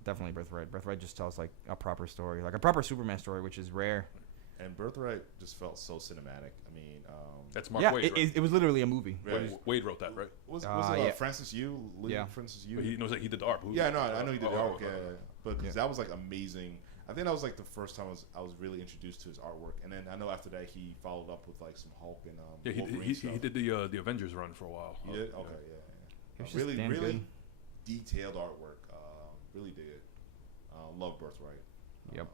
definitely Birthright. Birthright just tells like a proper story, like a proper Superman story, which is rare. And Birthright just felt so cinematic. I mean, That's Mark Yeah, Waid, right? it was literally a movie. Right. Wade wrote that, right? was Uh, it yeah. Francis Yu? Yeah. Francis Yu. But he knows that he did the art. Yeah, I know he did the Oh, artwork. Yeah, but 'cause that was like amazing. I think that was like the first time I was really introduced to his artwork, and then I know after that he followed up with like some Hulk and Yeah, Wolverine he stuff. did the Avengers run for a while. He did? Okay, It yeah. was just Really, damn really good. detailed artwork. Really dig it. Love Birthright. Yep.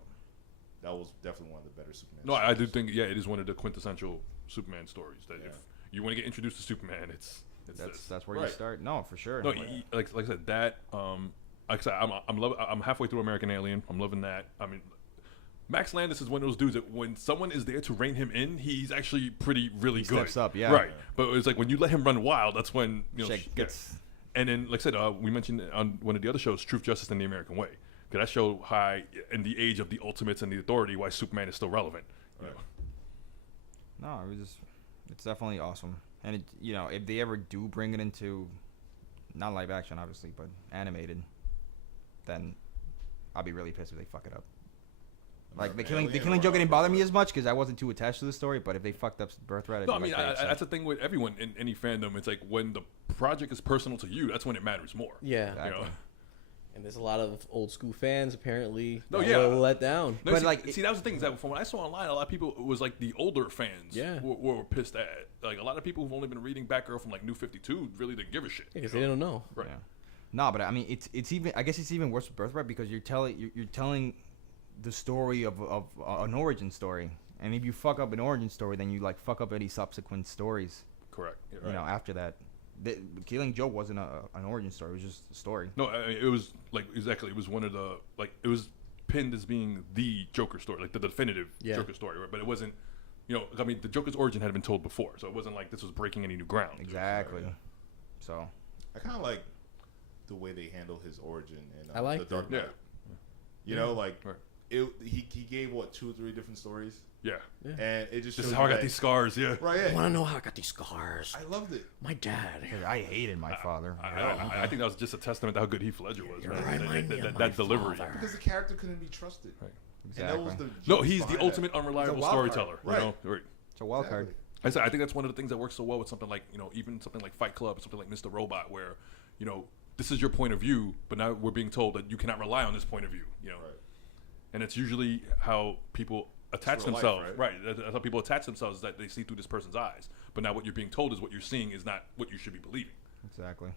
That was definitely one of the better Superman. No, I do stories. think it is one of the quintessential Superman stories. That if you want to get introduced to Superman, it's this. That's where you Right. start. No, for sure. No, like I said, that like I said, I'm halfway through American Alien. I'm loving that. I mean, Max Landis is one of those dudes that when someone is there to rein him in, he's actually really He good. steps up, yeah. Right. But it's like when you let him run wild, that's when Shit yeah. gets- And then, like I said, we mentioned on one of the other shows, Truth, Justice, and the American Way. Because that showed how, in the age of the Ultimates and the Authority, why Superman is still relevant. You Right. know? No, it's definitely awesome. And it, if they ever do bring it into not live action, obviously, but animated, then I'll be really pissed if they fuck it up. Like the Alien Killing or Joke didn't bother me Birthright? as much because I wasn't too attached to the story. But if they fucked up Birthright, I'd No, I be mean, like, very upset. that's the thing with everyone in any fandom. It's like when the project is personal to you, that's when it matters more. Yeah, You know? Exactly. and there's a lot of old school fans apparently. No, that yeah. were let down. No, But, see, like, that was the thing is that from what I saw online, a lot of people it was like the older fans Yeah. were pissed at. Like a lot of people who've only been reading Batgirl from like New 52 really didn't give a shit. Because you they know? don't know. Right. Yeah. No, but I mean, it's even. I guess it's even worse with Birthright because you're telling the story of an origin story, and if you fuck up an origin story, then you like fuck up any subsequent stories. Correct. Yeah, You know, after that, the Killing Joke wasn't an origin story; it was just a story. No, I mean, it was like exactly. It was one of the like it was pinned as being the Joker story, like the definitive Yeah. Joker story, right? But it wasn't. I mean, the Joker's origin had been told before, so it wasn't like this was breaking any new ground. Exactly. So I kind of like the way they handle his origin in I like the Dark that. Knight. You know, like Right. he gave what 2 or 3 different stories, Yeah. and it just This shows is how I you got that- these scars. Yeah. Right. I Yeah. want to know how I got these scars. I loved it. My dad. I hated my father. I think that was just a testament to how good Heath Ledger was. Right? Remind me of my That delivery. father. Because the character couldn't be trusted. Right. Exactly. And that was the No, genius he's the behind ultimate that. unreliable He's a wild card. storyteller. Right. You know? Right. It's a wild card. Exactly. I think that's one of the things that works so well with something like even something like Fight Club, or something like Mr. Robot, where this is your point of view, but now we're being told that you cannot rely on this point of view. Right. And it's usually how people attach real life, themselves. right? That's how people attach themselves, is that they see through this person's eyes. But now what you're being told is what you're seeing is not what you should be believing. Exactly.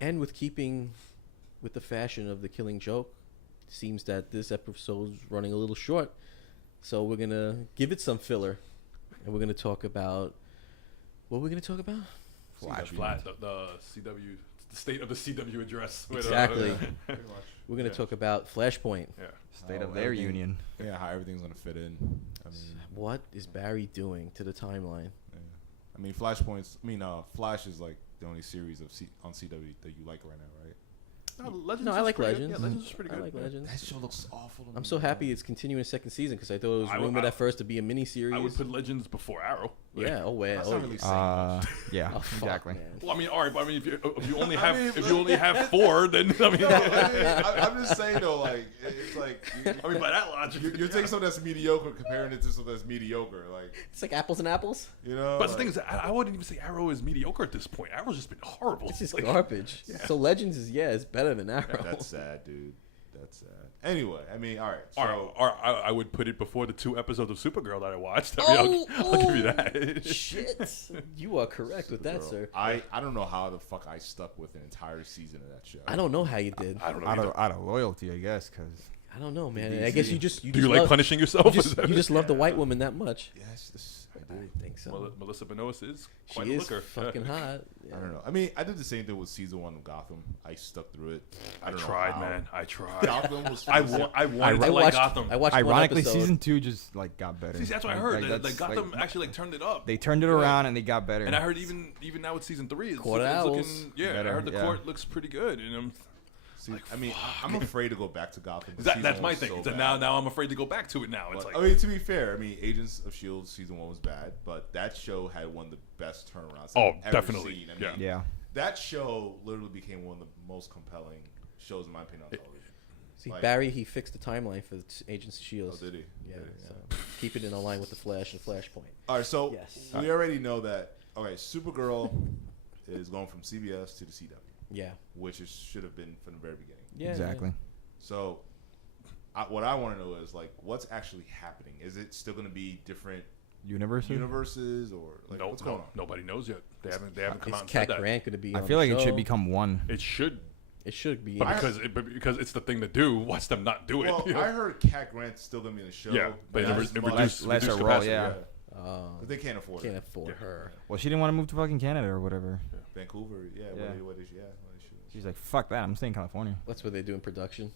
And with keeping with the fashion of the Killing Joke, it seems that this episode's running a little short. So we're going to give it some filler. And we're going to talk about... What are we going to talk about? Flat, the CW, the state of the CW address. with, Exactly. Pretty much. We're going to Yeah. talk about Flashpoint. Yeah. State How of their everything- union. Yeah, how everything's gonna fit in. I mean, What is Barry doing to the timeline? Flash is like the only series on CW that you like right now, right? No, Legends No, I is like pretty good. Legends. Yeah, Legends is pretty I good. like Yeah. Legends. That show looks awful. To I'm me, so man. happy it's continuing second season because I thought it was I would- rumored at first to be a miniseries. I would put Legends before Arrow. Like, Yeah. Oh, well. That's Oh, not really yeah. saying much. Yeah, Oh, fuck, exactly. man. Well, I mean, all right, but I mean, if you only have I mean, if you only have 4, then I mean, I'm just saying though, like it's like I mean, by that logic, you're taking something that's mediocre, comparing it to something that's mediocre, like It's like apples and apples. you know. But the like, thing is, I wouldn't even say Arrow is mediocre at this point. Arrow's just been horrible. It's just Like, garbage. yeah. So Legends is it's better than Arrow. that's sad, dude. That's sad. Anyway, I mean, all right. So, Or I would put it before the 2 episodes of Supergirl that I watched. I mean, I'll give you that. Shit. You are correct with that, Supergirl. sir. I don't know how the fuck I stuck with an entire season of that show. I don't know how you did. I don't know. Out of loyalty, I guess, because I don't know, man. I guess you just Do you like punishing yourself? You just love the white woman that much. Yes, I do. I think so. Melissa Benoist is She quite is a looker. fucking hot. Yeah. I don't know. I mean, I did the same thing with season 1 of Gotham. I stuck through it. I don't know tried, how. man. I tried. Gotham was. I wanted to like watched, Gotham. I watched ironically, one episode. season 2 just like got better. See, that's what I heard. Like that's, Gotham like, actually like turned it up. they turned it around and they got better. And I heard even now with season 3, it's Court looking, Owls. yeah. Better, I heard the yeah. court looks pretty good, and See, I mean, I'm afraid to go back to Gotham. 'Cause that's season my one was thing. so It's that bad. now I'm afraid to go back to it. Now it's But, like I mean, to be fair, I mean, Agents of S.H.I.E.L.D. season 1 was bad, but that show had one of the best turnarounds Oh, I've ever definitely. seen. I Yeah. mean, yeah. that show literally became one of the most compelling shows, in my opinion, on television. See, Like- Barry, he fixed the timeline for Agents of S.H.I.E.L.D. Oh, did he? Yeah, Did he? so keep it in line with the Flash and Flashpoint. All right, so Yes. we already know that. Okay, Supergirl is going from CBS to the CW, Yeah. which should have been from the very beginning. Yeah. Exactly. So, what I want to know is like, what's actually happening? Is it still going to be different universes, or like, what's going on? Nobody knows yet. They haven't come Is out and Cat said that. Grant going to be I on feel the like it show? should become one. It should, It should be. but because it's the thing to do. Watch them not do it. Well, you know? I heard Cat Grant's still going to be in the show. Yeah, but not it as re- it much. reduced- Lesser reduced role, capacity, yeah. But they can't afford Can't it. afford her. Well, she didn't want to move to fucking Canada or whatever. Vancouver, yeah. Yeah. What is she? She's like, fuck that. I'm staying in California. That's what they do in production.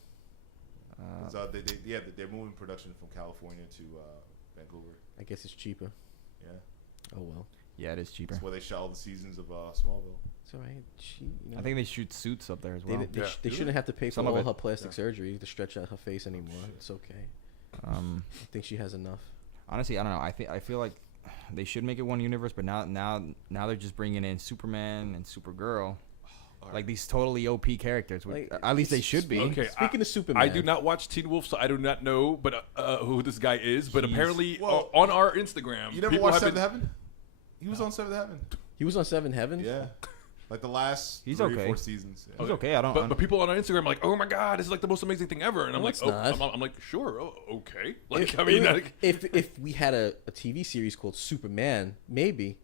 So they're moving production from California to Vancouver. I guess it's cheaper. Yeah, Oh well. Yeah, it is cheaper. that's where they shot all the seasons of Smallville. It's all right. I think they shoot suits up there as they, well. they, they Yeah. shouldn't have to pay for Some of all it. her plastic Yeah. surgery to stretch out her face anymore. shit. It's okay. Um, I think she has enough. honestly, I don't know. I feel like they should make it one universe, but now they're just bringing in Superman and Supergirl, like these totally OP characters. Which, Like, at least they should be. Okay, Speaking of Superman, I do not watch Teen Wolf, so I do not know, but who this guy is. But apparently, Well, on our Instagram, You never people watched have Seventh been- Heaven? He was on Seventh Heaven. He was on Seven Heaven. Yeah, like the last He's 3 or okay. 4 seasons. Yeah. He's okay. I don't. But people on our Instagram are like, oh my god, this is like the most amazing thing ever, and I'm No, like, it's oh, not. I'm like, sure, okay. Like, If, I mean, like, if we had a TV series called Superman, maybe.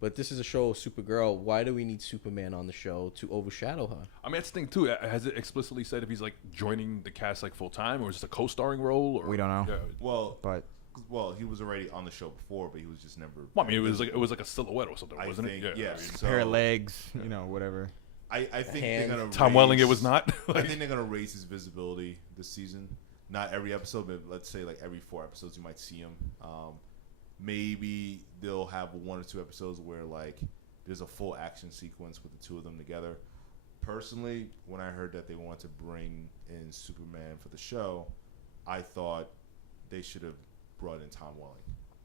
But this is a show of Supergirl. Why do we need Superman on the show to overshadow her? I mean, that's the thing too. Has it explicitly said if he's like joining the cast like full time, or is it a co-starring role? Or We don't know. Yeah. Well, he was already on the show before, but he was just never. Well, I mean, it was like a silhouette or something, I wasn't think, it? yeah. I mean, So, pair of legs, whatever. I think hand. they're gonna. Tom Welling, it was not. I Like, think they're gonna raise his visibility this season. Not every episode, but let's say like every 4 episodes you might see him. Maybe they'll have 1 or 2 episodes where like there's a full action sequence with the 2 of them together. Personally, when I heard that they wanted to bring in Superman for the show, I thought they should have brought in Tom Welling.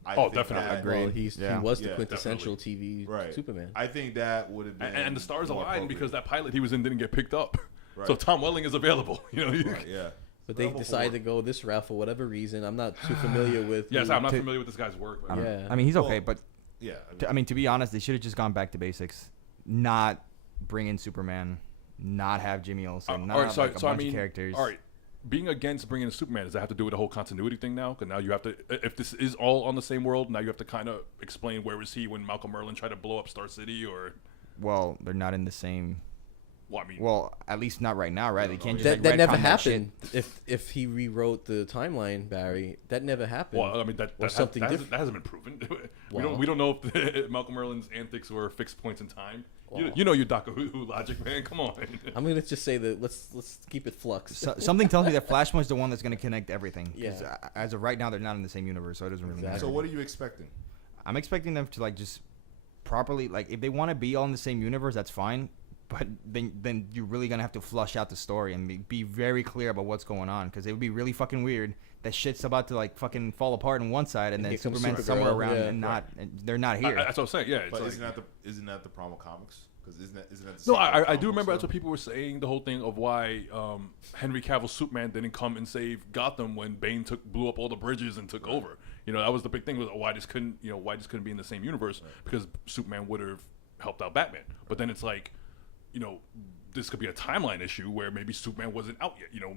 I Oh, think definitely. that- Agreed. Well, he Yeah. was the Yeah, quintessential TV Right. Superman. I think that would have been. and the stars more aligned because appropriate. that pilot he was in didn't get picked up. Right. So Tom Welling is available. You know. Right, yeah. But they Rebel decided to 4. go this route for whatever reason. I'm not too familiar with. Yes, who- I'm not To- familiar with this guy's work. But Yeah. I mean, he's okay, Well, but Yeah. to be honest, they should have just gone back to basics. Not bring in Superman. Not have Jimmy Olsen. Not all right, have so, like a so I bunch mean, of characters. all right, being against bringing in Superman, does that have to do with the whole continuity thing now? Because now you have to, if this is all on the same world, now you have to kind of explain where was he when Malcolm Merlin tried to blow up Star City, or Well, they're not in the same. well, I mean, Well, at least not right now, right? They can't just that like, that never retcon that shit. happened. If he rewrote the timeline, Barry, that never happened. well, I mean that Or something different. that hasn't been proven. Well- we don't know if Malcolm Merlin's antics were fixed points in time. Well- You know your Doctor Who logic, man. Come on. I'm gonna just say that let's keep it flux. Something tells me that Flashpoint's the one that's going to connect everything. 'Cause, Yeah. As of right now, they're not in the same universe, so it doesn't really Exactly. So matter. what are you expecting? I'm expecting them to like just properly like if they want to be all in the same universe, that's fine. But then you're really gonna have to flush out the story and be very clear about what's going on, because it would be really fucking weird that shit's about to like fucking fall apart on one side and And then here comes Superman's Supergirl, somewhere around yeah. and they're not here. That's what I'm saying. Yeah, it's But like, isn't that the problem with comics? Because isn't that the no, same I comic do remember that's stuff? what people were saying. The whole thing of why Henry Cavill's Superman didn't come and save Gotham when Bane blew up all the bridges and took over. You know, that was the big thing was why this couldn't be in the same universe, because Superman would have helped out Batman. But then it's like, you know, this could be a timeline issue where maybe Superman wasn't out yet. You know,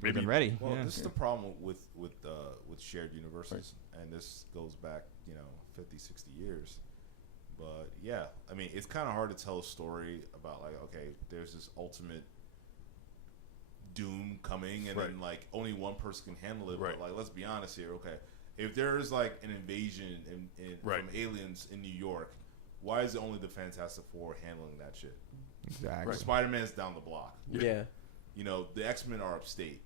We've been ready. Well, Yeah. this is the problem with shared universes, and this goes back 50, 60 years. But yeah, I mean, it's kind of hard to tell a story about like, okay, there's this ultimate doom coming, and then like only one person can handle it. But like, let's be honest here, okay, if there is like an invasion from aliens in New York, why is it only the Fantastic Four handling that shit? Exactly. Spider-Man's down the block. Yeah. The X-Men are upstate.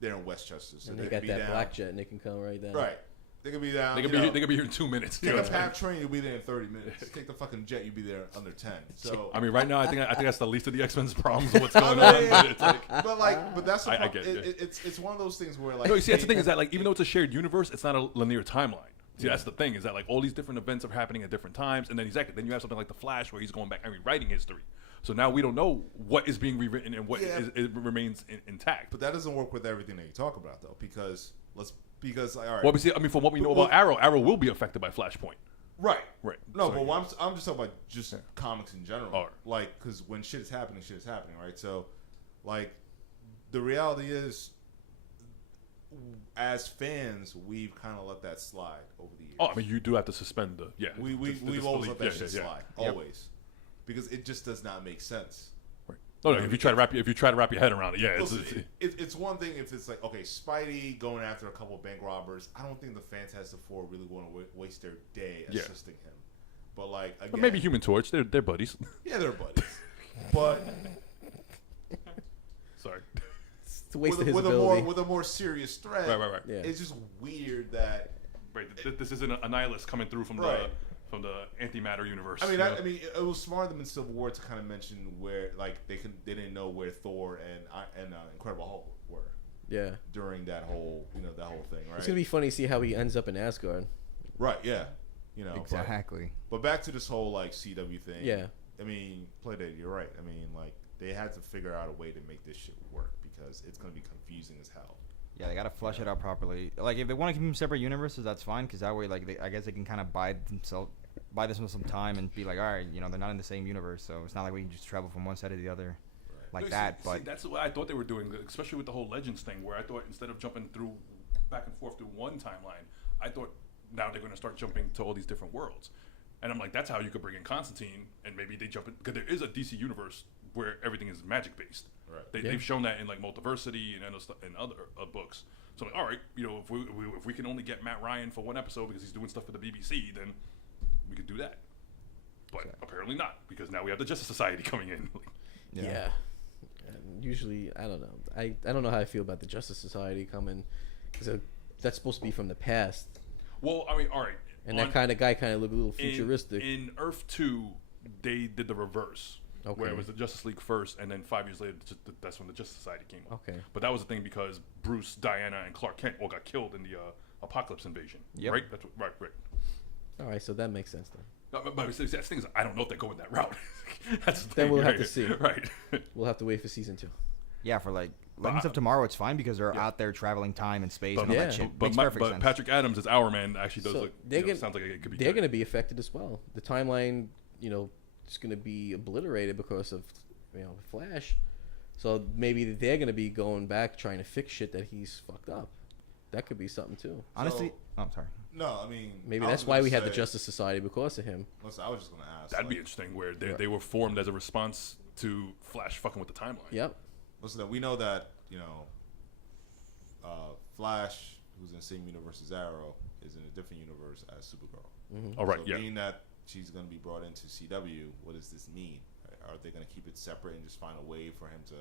They're in Westchester, so And they got that black jet, and they can come right down. Right. They could be down. They could be here in 2 minutes. Take a PATH train, you'll be there in 30 minutes. Take the fucking jet, you'll be there under 10. So I mean, right now, I think that's the least of the X-Men's problems of what's going on. But it's like, but that's the I problem. get it. It's one of those things where like. no, you see, that's the thing is that like even though it's a shared universe, it's not a linear timeline. See, that's the thing is that like all these different events are happening at different times, and then then you have something like the Flash where he's going back and rewriting history. So now we don't know what is being rewritten and what it remains intact. But that doesn't work with everything that you talk about though, because all right. Well, see, I mean, from what we know about Arrow will be affected by Flashpoint. Right. No, So, but I'm just talking about just comics in general. All right. Like, because when shit is happening, right? So, like, the reality is, as fans, we've kind of let that slide over the years. Oh, I mean, you do have to suspend We've always let that shit slide. Yep. Always. Because it just does not make sense. No, if you try to wrap your head around it, Listen, it's one thing if it's like, okay, Spidey going after a couple of bank robbers. I don't think the Fantastic Four really want to waste their day assisting him. But like, again, but maybe Human Torch, they're buddies. Yeah, they're buddies. But sorry, It's a waste of his ability. with a more serious threat. Right. Yeah. It's just weird that. Right, this isn't a nihilist coming through from the antimatter universe. I mean, it was smart of them in Civil War to kind of mention where, like, they didn't know where Thor and Incredible Hulk were. Yeah. During that whole thing, right? It's gonna be funny to see how he ends up in Asgard. Right. Yeah. Exactly. But back to this whole like CW thing. Yeah. I mean, Playdate, you're right. I mean, like, they had to figure out a way to make this shit work because it's gonna be confusing as hell. Yeah, they gotta flush it out properly. Like, if they want to keep them separate universes, that's fine, because that way, like, I guess they can kind of buy themselves some time and be like, all right, they're not in the same universe, so it's not like we can just travel from one side to the other like that. But that's what I thought they were doing, especially with the whole Legends thing, where I thought instead of jumping through back and forth through one timeline, I thought now they're going to start jumping to all these different worlds. And I'm like, that's how you could bring in Constantine, and maybe they jump in, because there is a DC universe where everything is magic based. Right. They've shown that in like Multiversity and other books. So I'm like, all right, if we can only get Matt Ryan for one episode because he's doing stuff for the BBC, then we could do that. But apparently not, because now we have the Justice Society coming in. Yeah. And usually, I don't know. I don't know how I feel about the Justice Society coming, because that's supposed to be from the past. Well, I mean, all right. And that kind of guy kind of looked a little futuristic. In Earth 2, they did the reverse. Okay. Where it was the Justice League first, and then 5 years later, that's when the Justice Society came up. Okay. But that was the thing because Bruce, Diana, and Clark Kent all got killed in the Apocalypse invasion. Yep. Right? That's right. All right, so that makes sense then. But that's the thing is, I don't know if they're going that route. That's the Then thing, we'll have right? to see. Right. We'll have to wait for season 2. yeah, for like Legends of Tomorrow, it's fine because they're out there traveling time and space and all that shit. But Makes perfect sense. Patrick Adams as Our Man actually does So look. Sounds like it could be. They're good. going to be affected as well. The timeline, it's going to be obliterated because of, Flash. So maybe they're going to be going back trying to fix shit that he's fucked up. That could be something too. Honestly, I'm sorry. No, I mean, Maybe I that's was why gonna we had the say- Justice Society, because of him. Listen, I was just gonna ask. That'd be interesting, where they were formed as a response to Flash fucking with the timeline. Yep. Listen, we know that Flash, who's in the same universe as Arrow, is in a different universe as Supergirl. All right. So being that she's going to be brought into CW, what does this mean? Are they going to keep it separate and just find a way for him to,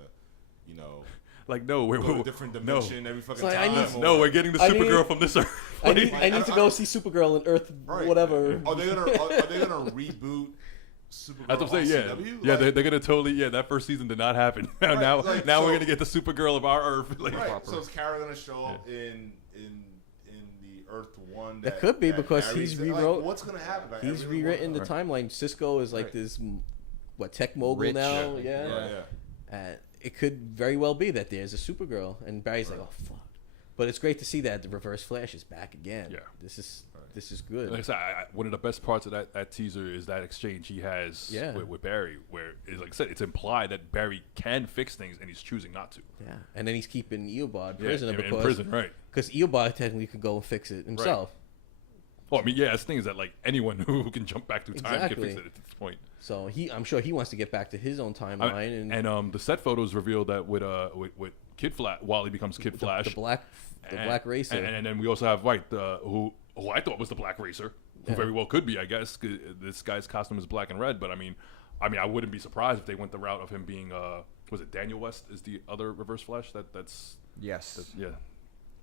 Like no, we're go to a different dimension every fucking It's like, time? No, we're getting the I need- Supergirl from this Earth. I need to go see Supergirl in Earth, Right. whatever. Are they gonna reboot Supergirl? That's what I'm saying. Yeah, on CW? yeah, Like, they're gonna totally. Yeah, that first season did not happen. now, Right, now, like, now so- we're gonna get the Supergirl of our Earth. Like, right. proper. So is Kara gonna show up in the Earth 1? That could be, because Barry's he's in? Like, rewrote. what's gonna happen? Like, I He's really rewritten the want- timeline. Cisco is like Right. this, tech mogul Rich. now. Right, Yeah. yeah. It could very well be that there's a Supergirl, and Barry's like, oh fuck. But it's great to see that the Reverse Flash is back again. Yeah. This is this is good. Like I said, one of the best parts of that teaser is that exchange he has with Barry, where, like I said, it's implied that Barry can fix things and he's choosing not to. Yeah, and then he's keeping Eobard prisoner in prison, right? Because Eobard technically could go and fix it himself. Right. Well, I mean, yeah, the thing is that like anyone who can jump back through time can fix it at this point. So I'm sure he wants to get back to his own timeline. And the set photos reveal that with Kid Flash, Wally becomes Kid Flash, the black racer, and then we also have who I thought was the Black Racer, who very well could be, I guess. 'Cause this guy's costume is black and red, but I mean, I wouldn't be surprised if they went the route of him being was it Daniel West is the other Reverse Flash? Yes. Yeah.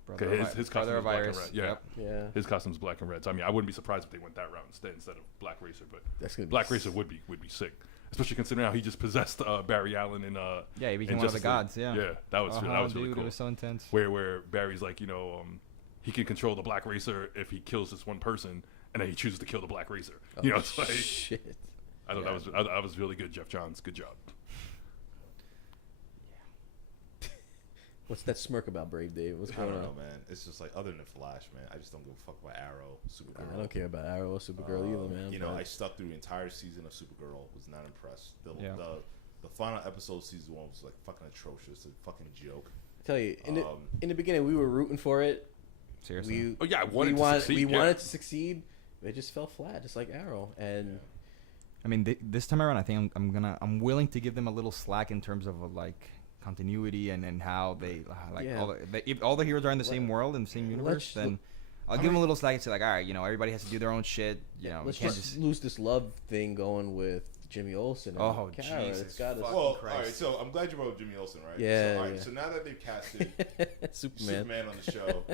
His Brother costume is black and red. Yep. Yeah. His costume's black and red. So I mean, I wouldn't be surprised if they went that route instead of Black Racer. But That's gonna be Black Racer would be sick, especially considering how he just possessed Barry Allen in he became one of the gods. Yeah. Yeah, that was really cool. It was so intense. Where Barry's like, he can control the Black Racer if he kills this one person, and then he chooses to kill the Black Racer. It's like shit. I thought that was really good, Jeff Johns. Good job. What's that smirk about, Brave Dave? What's going on? I don't know, man. It's just like, other than Flash, man, I just don't give a fuck about Arrow, Supergirl. I don't care about Arrow or Supergirl either, man. I stuck through the entire season of Supergirl. Was not impressed. The final episode, season 1, was like fucking atrocious. A fucking joke. I tell you, in the beginning, we were rooting for it. Seriously. I wanted to succeed. We wanted to succeed. It just fell flat, just like Arrow. And I mean, this time around, I think I'm willing to give them a little slack in terms of like continuity and how they if all the heroes are in the same world in the same universe, then I'll give them a little slack and say like, all right, everybody has to do their own shit. Let's just lose this love thing going with Jimmy Olsen. Oh, Kara. Jesus. It's got All right, so I'm glad you brought up Jimmy Olsen, right? Yeah. So now that they've casted Superman on the show,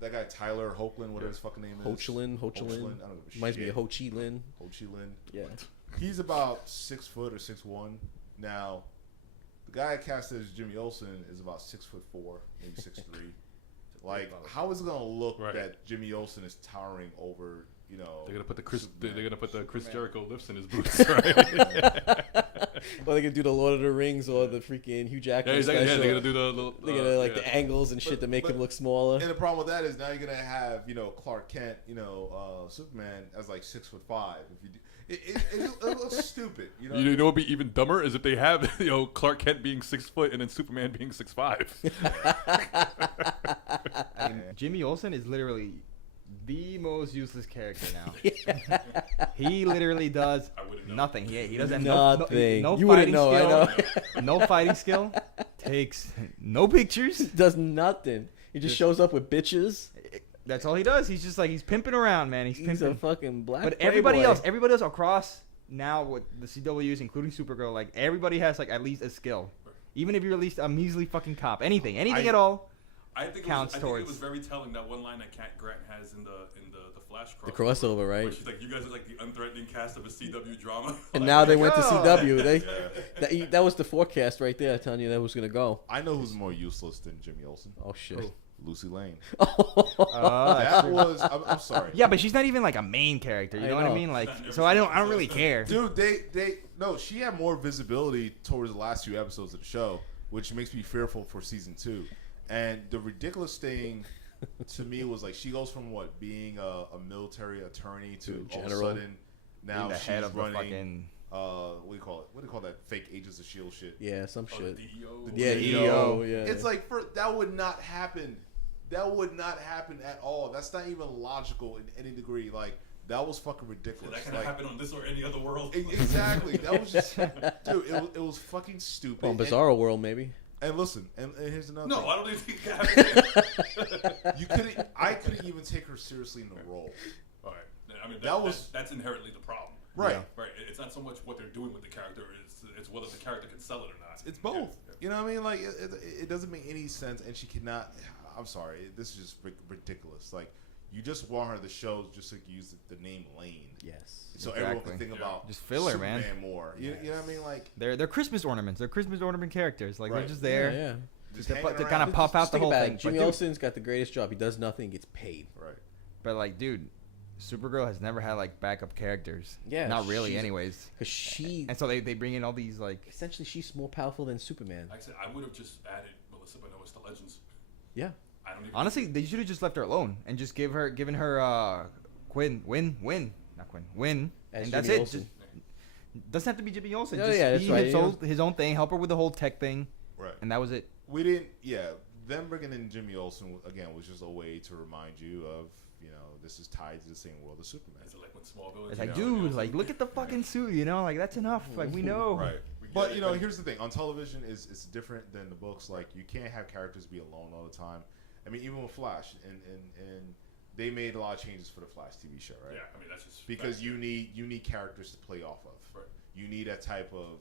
that guy Tyler Hoechlin, whatever his fucking name is. Hoechlin. I don't know. Reminds me of Ho Chi Lin. Ho Chi Lin. Yeah. He's about 6 foot or 6'1". Now, the guy I casted as Jimmy Olsen is about 6'4", maybe 6'3". Like, how is it gonna look that Jimmy Olsen is towering over? They're gonna put the Chris Jericho lifts in his boots, right? Or they can do the Lord of the Rings or the freaking Hugh Jackman special. Yeah, they're gonna do the the angles and shit to make him look smaller. And the problem with that is now you're gonna have Clark Kent, Superman as like 6'5". If you do, it looks stupid. You know what would be even dumber is if they have Clark Kent being 6 foot and then Superman being 6'5". Jimmy Olsen is literally the most useless character now. He literally does nothing. He doesn't have nothing. No you fighting wouldn't know. skill. I know. No fighting skill. Takes no pictures. Does nothing. He just shows up with bitches. That's all he does. He's just like he's pimping around, man. He's pimping. a fucking black. But everybody else across now with the CWs, including Supergirl, like everybody has like at least a skill. Even if you're at least a measly fucking cop, anything at all. I think it was very telling that one line that Cat Grant has in the Flash crossover. The crossover, right? Where she's like, "You guys are like the unthreatening cast of a CW drama." And now they went to CW. That was the forecast right there, telling you that was gonna go. I know who's more useless than Jimmy Olsen. Oh shit. Lucy Lane. I'm sorry. Yeah, but she's not even like a main character. You know what I mean? Like, so I don't really care. Dude, she had more visibility towards the last few episodes of the show, which makes me fearful for season 2. And the ridiculous thing to me was like she goes from being a military attorney to all of a sudden now the she's head of running. The fucking what do you call it? What do you call that? Fake Agents of S.H.I.E.L.D. shit. Yeah, some shit. The DEO. Yeah. It's like that would not happen. That would not happen at all. That's not even logical in any degree. Like that was fucking ridiculous. That could happen on this or any other world. Exactly. That was just, dude. It was fucking stupid. On Bizarro World, maybe. And listen, and here's another. No, thing. I don't think it happened. I couldn't even take her seriously in the role. All right. I mean, that's inherently the problem. Right. Yeah. Right. It's not so much what they're doing with the character; it's whether the character can sell it or not. It's both. Yeah. You know what I mean? Like it doesn't make any sense, and she cannot. I'm sorry. This is just ridiculous. Like you just want her to show just to use the name Lane. Yes. So everyone can think about just filler, Superman man. More. You know what I mean? Like they're Christmas ornaments. They're Christmas ornament characters. Like they're just there. Yeah. To kind of pop out the whole thing. Jimmy Olsen's got the greatest job. He does nothing, gets paid. Right. But like, dude, Supergirl has never had like backup characters. Yeah. Not really, anyways. Because and so they bring in all these like. Essentially, she's more powerful than Superman. Like I said, I would have just added Melissa Benoist to Legends. Yeah. I don't even. Honestly, they should have just left her alone and just given her Win, As and that's Jimmy it. Olsen. Doesn't have to be Jimmy Olsen. Oh, Just yeah, that's be right, his own thing. Help her with the whole tech thing, Right. and that was it. We didn't. Yeah, them bringing in Jimmy Olsen again was just a way to remind you of, this is tied to the same world as Superman. It's like when Smallville. It's like, dude, like look at the fucking suit, like that's enough. Like we know. Right. We get But it. here's the thing: on television, it's different than the books. Like you can't have characters be alone all the time. I mean, even with Flash, and they made a lot of changes for the Flash TV show, right? Yeah, I mean that's just Because you need characters to play off of. Right. You need that type of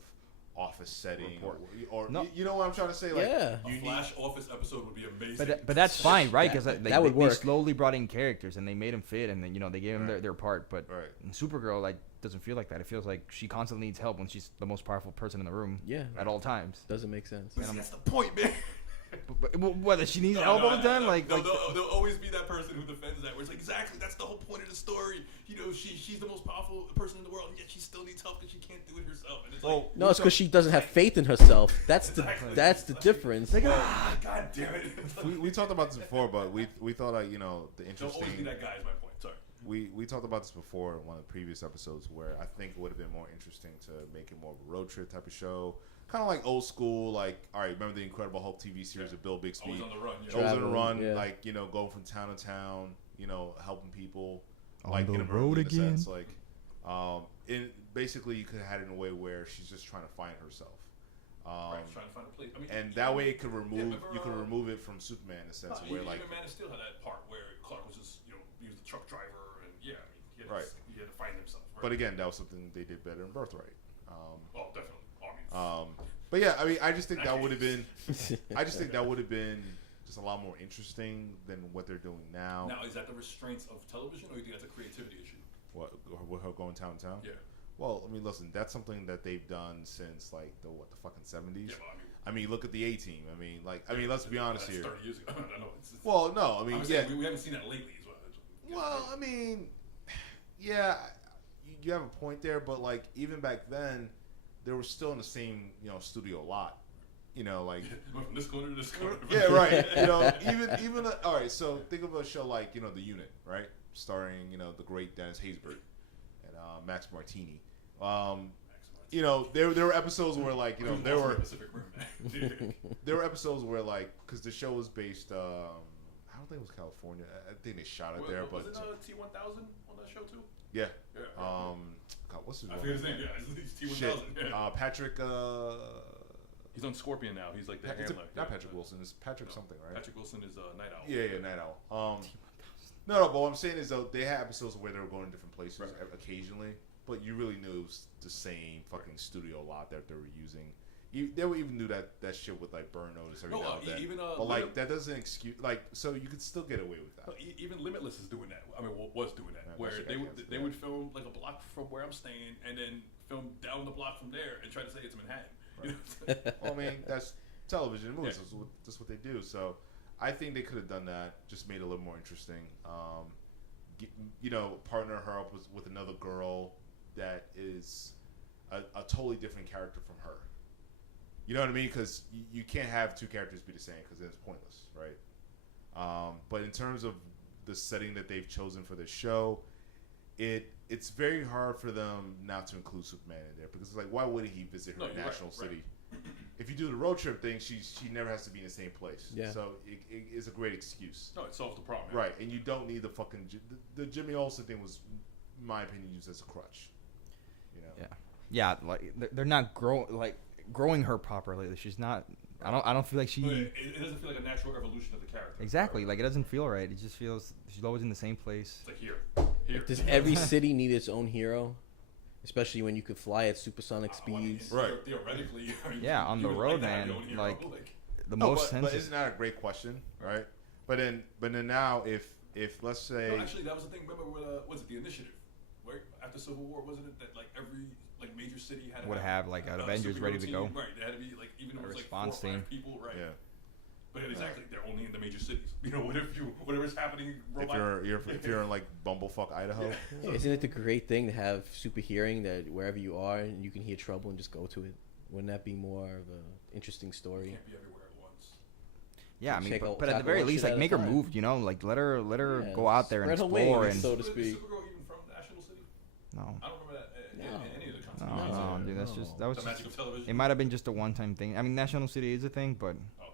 office setting, Report. or No. you know what I'm trying to say? Like, Yeah. A you Flash Office episode would be amazing. But that's fine, right? Because that would work. They slowly brought in characters and they made them fit, and then they gave them Right. their part. But Right. in Supergirl, doesn't feel like that. It feels like she constantly needs help when she's the most powerful person in the room. Yeah. At all times. Doesn't make sense. But see, that's the point, man. But whether she needs help all the time, there'll always be that person who defends that. Where it's like, exactly, that's the whole point of the story. She's the most powerful person in the world, and yet she still needs help because she can't do it herself. And it's like, No, it's because she doesn't have faith in herself. That's Exactly. that's the difference. God damn it. we talked about this before, but we thought the Don't always be interesting. that guy is my point. Sorry. We talked about this before in one of the previous episodes where I think it would have been more interesting to make it more of a road trip type of show. Kind of like old school, all right, remember the Incredible Hulk TV series with Bill Bixby? Always on the run. Always on the Traveling, run, yeah. going from town to town, helping people. On the in a movie, road in a again. sense, basically you could have had it in a way where she's just trying to find herself. Right, trying to find a place. I mean, And that way it could remove remember, you could remove it from Superman in a sense where even like Man of Steel had that part where Clark was just he was the truck driver, and he had, Right. he had to find himself. Right? but again that was something they did better in Birthright. Oh, definitely. Armies. But yeah, I mean, I just think that would have been just a lot more interesting than what they're doing now. Now, is that the restraints of television, or do you think that's a creativity issue? What, with her going town to town? Yeah. Well, I mean, listen, that's something that they've done since like the fucking 70s. Yeah, but I mean, look at the A-Team. I mean, let's be honest that's here. 30 years ago. I know. Well, no, I mean, I'm yeah. saying we haven't seen that lately as well. Well, I mean, yeah, you have a point there, but like even back then, they were still in the same studio lot. Went from this corner to this corner. Yeah, right. Even all right. So think of a show like The Unit, right? Starring the great Dennis Haysbert and Max Martini. There were episodes where there were episodes where because the show was based. I don't think it was California. I think they shot it there, but was it T-1000 on that show too? yeah. Yeah. God, what's his I name? forget his name. Yeah, it's T-1000. Shit. Yeah. Patrick. He's on Scorpion now. He's like the handler. Not Patrick Wilson. It's Patrick something, right? Patrick Wilson is Night Owl. Yeah, Night Owl. No, but what I'm saying is though they had episodes where they were going to different places occasionally, but you really knew it was the same fucking studio lot that they were using. They would even do that shit with like burn notice every now and then. Even, but that doesn't excuse so you could still get away with that. Even Limitless is doing that. I mean, was doing that, where they would film like a block from where I'm staying, and then film down the block from there, and try to say it's Manhattan. Right. Well, I mean, that's television and movies. Yeah. That's what they do. So I think they could have done that. Just made it a little more interesting. Partner her up with another girl that is a totally different character from her. You know what I mean? Because you can't have two characters be the same because then it's pointless, right? But in terms of the setting that they've chosen for this show, it's very hard for them not to include Superman in there because it's like, why wouldn't he visit her national city? Right. If you do the road trip thing, she never has to be in the same place. Yeah. So it is a great excuse. No, it solves the problem. Right, and you don't need the fucking the Jimmy Olsen thing was, in my opinion, used as a crutch. Yeah, like they're not growing her properly. She's not. I don't feel like she. It doesn't feel like a natural evolution of the character. Exactly. Like it doesn't feel right. It just feels she's always in the same place. It's like here. Does every city need its own hero? Especially when you could fly at supersonic speeds. Right. Theoretically. I mean, Yeah, on the road, man. Like the most sense. But isn't that a great question, right? But then now, if let's say. No, actually, that was the thing. Remember, was it the Initiative? Right after Civil War, wasn't it that like every major city had would have like an Avengers ready to go. Right, they had to be like even if it was like 4 or 5 team. people, right? Yeah. But exactly, they're only in the major cities. Whatever's happening. If you're in like bumblefuck Idaho. Yeah, isn't it the great thing to have super hearing that wherever you are and you can hear trouble and just go to it? Wouldn't that be more of an interesting story? You can't be everywhere at once. Yeah, I mean, Take but at the tackle very one least, shit like at a make her time. move. You know, like let her Yeah, go out there and spread her explore wings, and so to Is speak. Supergirl even from National City? no. I don't remember that in any of the No, continuities. no, dude, that's just that was The just, magic of television. it might have been just a one-time thing. I mean, National City is a thing, but Oh, okay.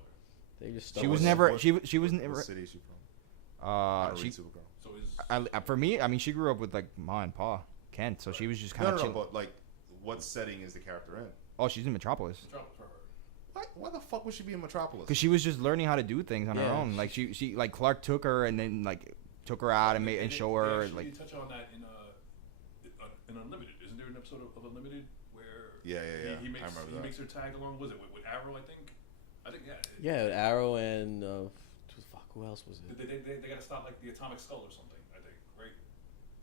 They just she was stuck never with she was never What city is she from? I don't she read Supergirl. So is for me, I mean, she grew up with like ma and pa, Kent, so she was just kind No, of no, no, but like, what setting is the character in? Oh, she's in Metropolis. Metropolis for her. Why the fuck would she be in Metropolis? Because she was just learning how to do things on her Yeah. own. Like she like Clark took her and then like took her out and made and show her They like. touch on that in Unlimited. Isn't there an episode of Unlimited where Yeah. he makes I remember he that. makes her tag along? Was it with Arrow? I think yeah. Yeah, Arrow and fuck, who else was it? They got to stop like the Atomic Skull or something. I think right.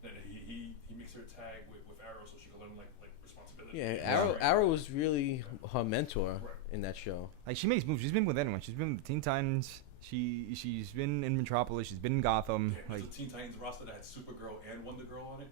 Then he makes her tag with Arrow so she can learn like responsibility. Yeah, Arrow was really her mentor Right. in that show. Like she makes moves. She's been with anyone. She's been with the Teen Titans. She's been in Metropolis. She's been in Gotham. Yeah, Like there's a Teen Titans roster that had Supergirl and Wonder Girl on it.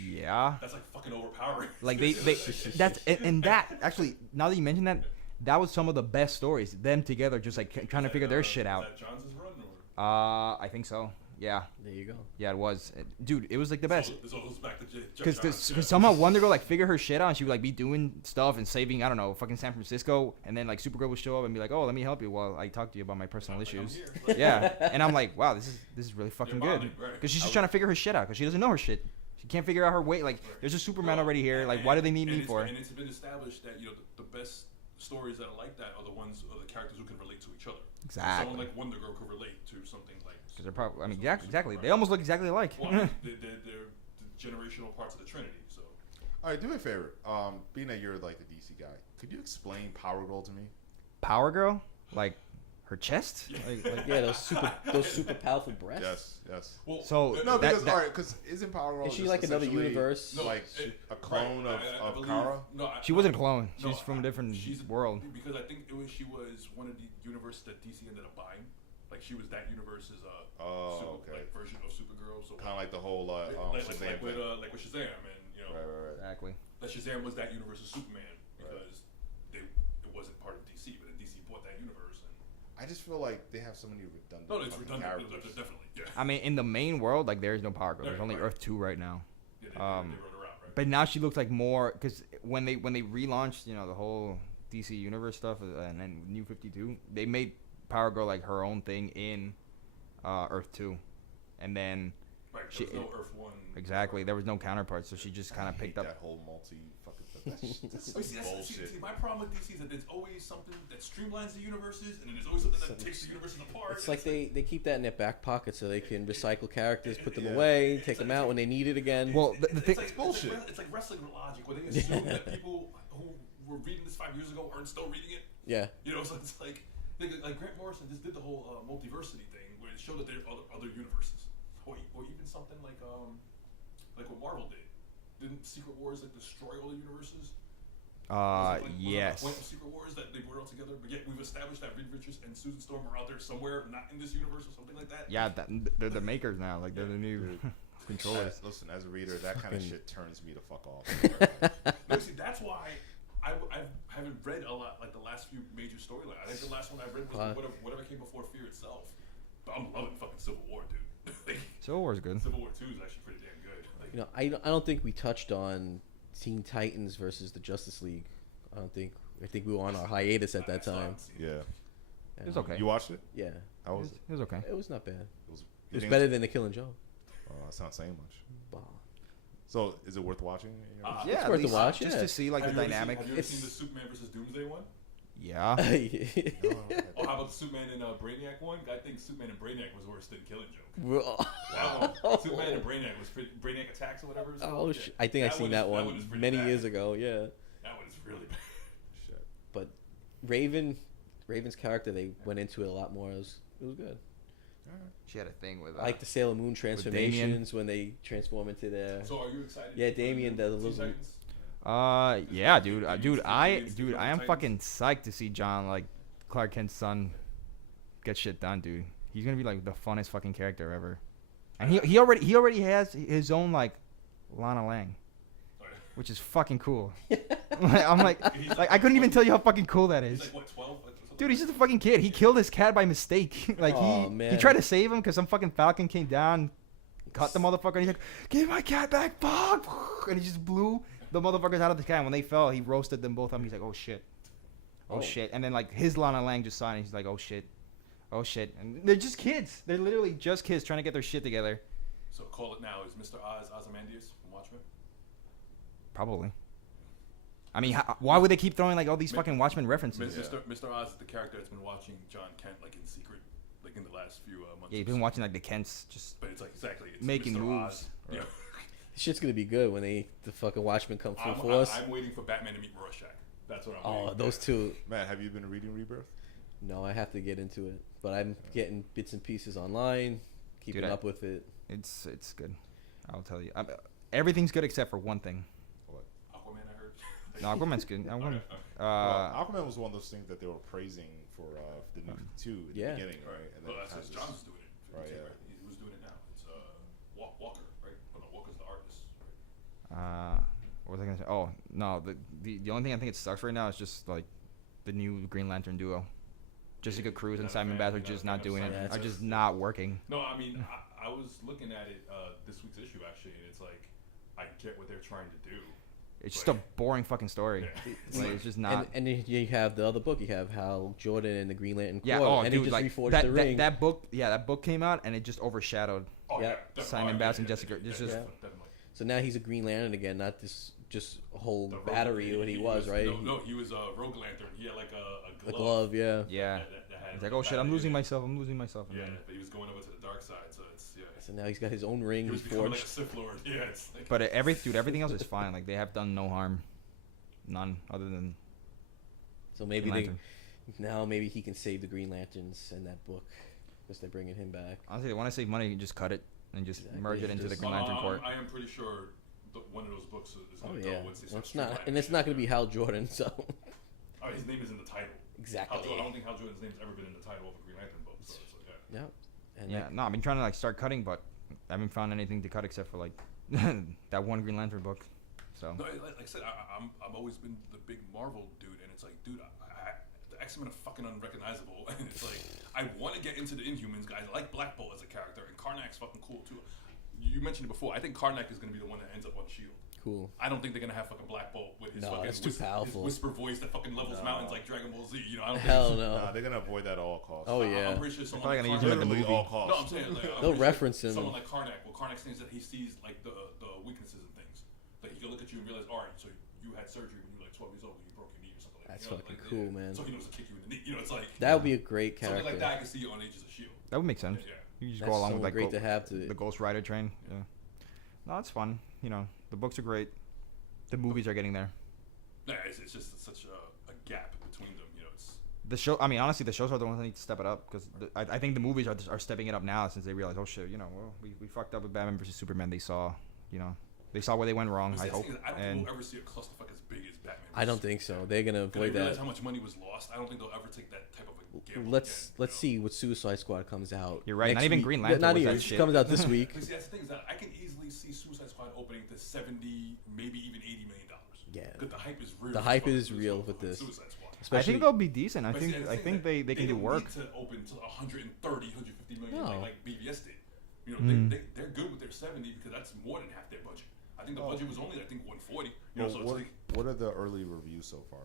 yeah. That's like fucking overpowering. Like they that's and that actually now that you mention that, that was some of the best stories. Them together, just like trying to figure their shit out. Is that Johns' run or? I think so. Yeah, There you go. yeah, it was. Dude, it was like the best. This all goes back to Because somehow Wonder Girl like figure her shit out and she would like be doing stuff and saving, I don't know, fucking San Francisco, and then like Supergirl would show up and be like, oh, let me help you while I talk to you about my personal issues. Yeah, and I'm like, wow, this is really fucking good. bonding, right. Because she's just trying to figure her shit out because she doesn't know her shit. She can't figure out her weight. Like, there's a Superman already here. Like, why do they need me for? And it's been established that the best stories that are like that are the ones of the characters who can relate to each other. Exactly. Someone like Wonder Girl could relate to something like. Because they're probably, I mean, exactly. They almost look exactly alike. Well, I mean, they're the generational parts of the Trinity. So. All right, do me a favor. Being that you're like the DC guy, could you explain Power Girl to me? Power Girl, like her chest. Like, Yeah, those super powerful breasts. Yes. Well, So No, that- because that- all right, because isn't Power Girl Is she just like another essentially, universe? No, like a clone right, I of believe- Kara? No, she wasn't a clone. no, She's from a different she's- world. Because I think she was one of the universes that DC ended up buying. Like she was that universe's Okay. like version of Supergirl. So Kind of like the whole like Shazam with thing. like with Shazam, and you know Right. Exactly. that Shazam was that universe's Superman because it wasn't part of DC, but then DC bought that universe. And I just feel like they have so many redundant no, it's fucking redundant. characters. Definitely, yeah. I mean, in the main world, like there is no Power Girl. There's only Right. Earth 2 right now. Yeah, they wrote her out, right? But now she looks like more because when they relaunched, you know, the whole DC universe stuff and then New 52, they made Power Girl like her own thing in Earth 2, and then Right, she- there was no Earth 1. exactly there was no counterpart, so she just kind of I picked hate up. that whole multi-fucking. That's Oh, see, bullshit. see, my problem with DC is that there's always something that streamlines the universes, and then there's always something that takes the universes apart. It's like they keep that in their back pocket so they can recycle characters, put them Yeah. away, take them out when they need it again. Well, the thing. It's bullshit. It's like wrestling logic, where they assume that people who were reading this 5 years ago aren't still reading it. Yeah. You know, so it's like Grant Morrison just did the whole multiversity thing, where it showed that there are other universes, or even something like what Marvel did. Didn't Secret Wars like destroy all the universes? Wasn't the Yes. point of Secret Wars that they brought it all together, but yet we've established that Reed Richards and Susan Storm are out there somewhere, not in this universe or something like that. Yeah, they're the makers now. Like they're the new controllers. Listen, as a reader, that kind of shit turns me the fuck off. No, see, that's why I haven't read a lot, like the last few major storylines. I think the last one I read was whatever came before Fear itself. But I'm loving fucking Civil War, dude. Like, Civil War's good. Civil War 2 is actually pretty damn good. Like, You know, I don't think we touched on Teen Titans versus the Justice League. I think we were on our hiatus at that I still time. haven't seen it. Yeah. It was okay. You watched it? Yeah. How was it? It was okay. It was not bad. You It was think better than The Killing Joke. That's not saying much. Wow. So, is it worth watching? in your opinion? Yeah, It's at worth a least watch, just yeah. to see like Have the you ever dynamic. Have you ever It's- seen the Superman versus Doomsday one? Yeah. Oh, how about the Superman and Brainiac one? I think Superman and Brainiac was worse than Killing Joke. That one, Superman and Brainiac was pretty, Brainiac Attacks or whatever. It's Oh, called. I think I That seen one that is- one is pretty many bad. years ago. Yeah. That one is really bad. Shit. But Raven's character, they went into it a lot more. It was good. She had a thing with. I like the Sailor Moon Damian. transformations when they transform into their. So are you excited? Yeah, Damian does a Teen little- Titans? Yeah, dude. Maybe Dude, it's I the am Titans. fucking psyched to see John, like Clark Kent's son, get shit done, dude. He's gonna be like the funnest fucking character ever. And he already has his own like Lana Lang, Oh, yeah. which is fucking cool. I'm like I couldn't even tell you how fucking cool that He's is. like what, 12? Like, something Dude, he's just a fucking kid. He killed his cat by mistake. Like Aw, he man. tried to save him because some fucking falcon came down, cut the motherfucker, and he's like, "Give my cat back, fuck!" And he just blew the motherfuckers out of the cat. When they fell, he roasted them both up. He's like, "Oh shit, oh shit!" And then like his Lana Lang just saw it, and he's like, "Oh shit, oh shit!" And they're just kids. They're literally just kids trying to get their shit together. So call it now. Is Mr. Oz Ozymandias from Watchmen? Probably. I mean, why would they keep throwing like all these fucking Watchmen references? Mr. Oz is the character that's been watching John Kent like in secret, like in the last few months. Yeah, you've been watching like the Kents just But it's like exactly it's making Mr. moves. Oz. Yeah. This shit's gonna be good when the fucking Watchmen come full I'm force. I'm waiting for Batman to meet Rorschach. That's what I'm Oh, waiting those for. two. Man, have you been reading Rebirth? No, I have to get into it, but I'm getting bits and pieces online, keeping Dude, up with it. it's good. I'll tell you. Everything's good except for one thing. What? Aquaman, I heard. No, Aquaman's good. Aquaman. Aquaman was one of those things that they were praising for the new 2 in the Yeah. beginning, right? And Well, then that's it has because John's doing it. Right, Right, yeah. He was doing it now. It's Walker, right? Oh no, Walker's the artist. Right? What was I gonna say? Oh no, the only thing I think it sucks right now is just like the new Green Lantern duo. Jessica Cruz and Simon Bass are just not doing it. Are just not working. No, I mean, I was looking at it this week's issue actually, and it's like I get what they're trying to do. It's just a boring fucking story. Yeah. Like, it's just not. And you have the other book. You have Hal Jordan and the Green Lantern Corps, Yeah. Oh, and dude, he just like reforged the ring. that book. Yeah, that book came out and it just overshadowed. Oh Yeah. yeah, definitely. Simon Oh, Bass and yeah, Jessica. yeah, It's yeah, just- definitely. So now he's a Green Lantern again, not this just a whole The Rogue- battery what he was, right? No, he was a Rogue Lantern. He had like a A glove. glove, yeah. Yeah. that had, It's like, oh shit, I'm losing myself. I'm losing myself. And Yeah, then- but he was going over to the dark side, so it's So now he's got his own ring He he was becoming like a forged. Sith Lord. Yeah, it's like. But everything else is fine. Like they have done no harm, none other than So maybe Green maybe he can save the Green Lanterns in that book because they're bringing him back. honestly, they want to save money. You just cut it and just Exactly. merge it into the Just- Green Lantern Corps. I am pretty sure one of those books is Oh going to yeah, go once they well, start it's not, streamlining and it's shit. not going to be Hal Jordan. So Oh, his name is in the title. exactly. I don't think Hal Jordan's name's ever been in the title of a Green Lantern book. So it's like, yeah. Yeah. And Yeah, no, I've been trying to like start cutting, but I haven't found anything to cut except for like that one Green Lantern book. So No, like I said, I've always been the big Marvel dude, and it's like, dude, the X-Men are fucking unrecognizable, and it's like, I want to get into the Inhumans, guys. I like Black Bolt as a character, and Karnak's fucking cool too. You mentioned it before. I think Karnak is going to be the one that ends up on Shield. cool. I don't think they're gonna have fucking Black Bolt with his No, fucking that's too powerful. his whisper voice that fucking levels mountains like Dragon Ball Z. You know, I don't Hell think no. Nah, they're gonna avoid that at all costs. Oh yeah. I'm pretty sure someone probably like gonna use him in the Literally movie. all costs. No, I'm saying like, I'm They'll pretty sure reference him. Someone like Karnak. Well, Karnak thinks that he sees like the weaknesses and things. Like he can look at you and realize, all right, so you had surgery when you were like 12 years old when you broke your knee or something. That's you know, fucking like, cool, man. So he knows to kick you in the knee. You know, it's like That would be a great something character. like that. I can see on Agents of Shield. that would make sense. Yeah. You just That's go along with someone like great to have to. the Ghost Rider train. Yeah. No, it's fun. You know, the books are great. The movies are getting there. Yeah, it's just such a gap between them. You know, it's The show. I mean, honestly, the shows are the ones that need to step it up because I think the movies are stepping it up now since they realize, oh shit, you know, well, we fucked up with Batman versus Superman. They saw, you know, they saw where they went wrong. See, I that's hope. the thing is, I don't And think we'll ever see a clusterfuck as big as Batman. I don't think so. They're gonna Because they avoid realize that. how much money was lost. I don't think they'll ever take that type of a gamble Let's again, you know? see what Suicide Squad comes out. You're right, next not even week. Green Yeah, Lantern Not was even. that It shit. comes out this week. But see, that's the thing is that I can easily see Suicide Squad opening to $70, maybe even $80 million. Yeah. Because the hype is real. The as hype fuck is real with this. Suicide Squad. I Especially think they'll be decent. I But see, think the I thing think is they that can do don't work. need to open to 130, 150 million No. like BVS did. You know, Mm. they're good with their 70 because that's more than half their budget. I think the budget was only 140. You know, so Well, it's what, like what are the early reviews so far?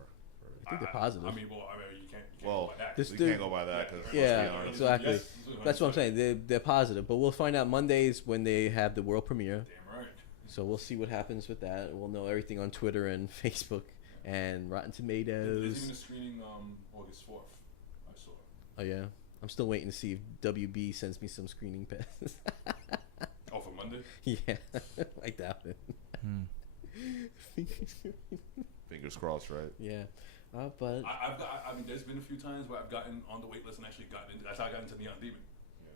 I think they're positive. I mean, you can't Well, go by that. This- we Dude. can't go by that because Yeah, Yeah, exactly. yes, That's what I'm saying. They're positive, but we'll find out Mondays when they have the world premiere. Damn right. So we'll see what happens with that. We'll know everything on Twitter and Facebook and Rotten There's even Tomatoes. a screening August 4th. I saw. Oh yeah, I'm still waiting to see if WB sends me some screening passes. Oh, for Monday? Yeah, I doubt it. Hmm. fingers crossed, right? Yeah, but I mean, there's been a few times where I've gotten on the wait list and actually gotten into. That's how I got into Neon Demon,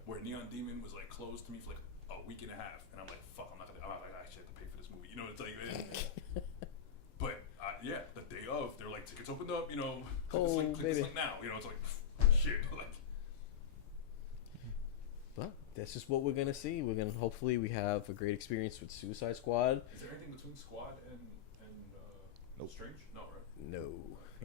where Neon Demon was like closed to me for like a week and a half, and I'm like, fuck, I actually have to pay for this movie. You know, it's like. But yeah, the day of, they're like, tickets opened up. You know, click this link, click this baby. link now. You know, it's like shit. Like, But that's just what we're gonna see. We're gonna hopefully we have a great experience with Suicide Squad. is there anything between Squad and Nope. Strange? No, right? No,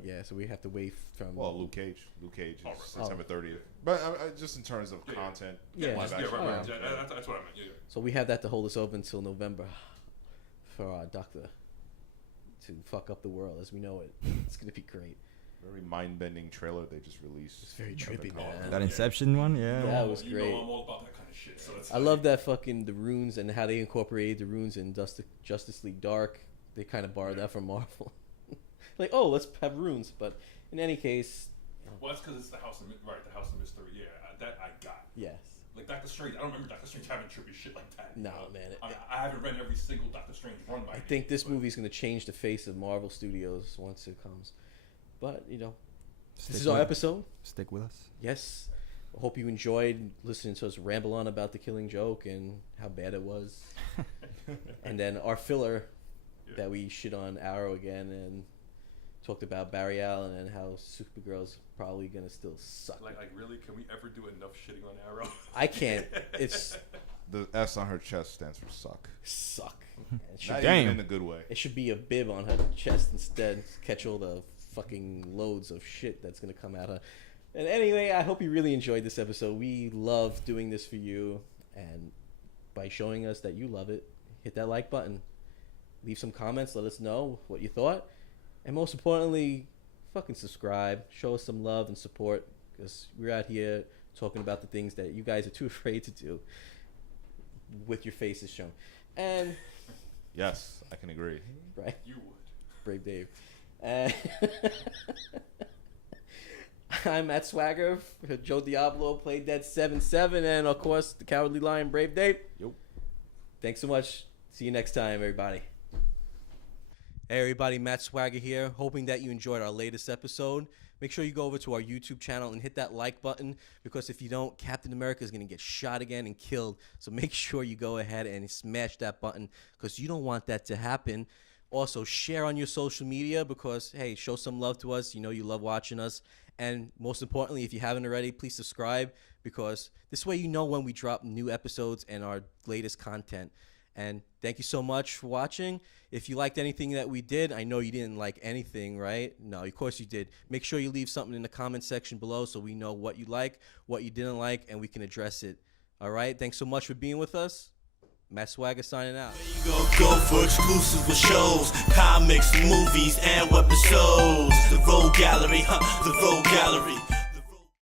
Yeah, so we have to wait from. Well, Luke Cage. Luke Cage is Oh, right. September 30th. But just in terms of content, Yeah. live Yeah, action. right, right. Oh. Yeah, that's what I meant. Yeah. So we have that to hold us over until November for our doctor to fuck up the world as we know it. It's gonna be great. Very mind-bending trailer they just released. It's very Of the trippy, call. man. That Inception one, yeah. That was You great. know I'm all about that kind of shit. So it's I love that fucking the runes and how they incorporated the runes in Justice League Dark. They kind of borrowed that from Marvel. Like, oh, let's have runes. But in any case, Well, that's because it's the House of the House of Mystery. Yeah, that I got. yes. Like Doctor Strange, I don't remember Doctor Strange having trippy shit like that. No, man. I haven't read every single Doctor Strange run by. I think this movie's going to change the face of Marvel Studios once it comes. But, this is our episode. Stick with us. Yes. I hope you enjoyed listening to us ramble on about The Killing Joke and how bad it was. And then our filler that we shit on Arrow again and talked about Barry Allen and how Supergirl's probably going to still suck. Like really, can we ever do enough shitting on Arrow? I can't. It's The S on her chest stands for suck. suck. It should, Not Damn. even in a good way. it should be a bib on her chest instead. Catch all the fucking loads of shit that's going to come at her. And anyway, I hope you really enjoyed this episode. We love doing this for you. And by showing us that you love it, hit that like button. Leave some comments. Let us know what you thought. And most importantly, fucking subscribe. Show us some love and support. Because we're out here talking about the things that you guys are too afraid to do with your faces shown. And, Yes, I can agree. right, You would. Brave Dave. And I'm Matt Swagger. Joe Diablo played Dead 7-7. And, of course, the Cowardly Lion, Brave Dave. Yup. Thanks so much. See you next time, everybody. Hey, everybody. Matt Swagger here. Hoping that you enjoyed our latest episode. Make sure you go over to our YouTube channel and hit that like button, because if you don't, Captain America is going to get shot again and killed. So make sure you go ahead and smash that button, because you don't want that to happen. Also, share on your social media because, hey, show some love to us. You know you love watching us. And most importantly, if you haven't already, please subscribe, because this way you know when we drop new episodes and our latest content. And thank you so much for watching. If you liked anything that we did, I know you didn't like anything, right? No, of course you did. Make sure you leave something in the comment section below so we know what you like, what you didn't like, and we can address it. All right? Thanks so much for being with us. Matt Swagger signing out. Go for exclusive with shows, comics, movies, and episodes. The Road Gallery, the Road Gallery.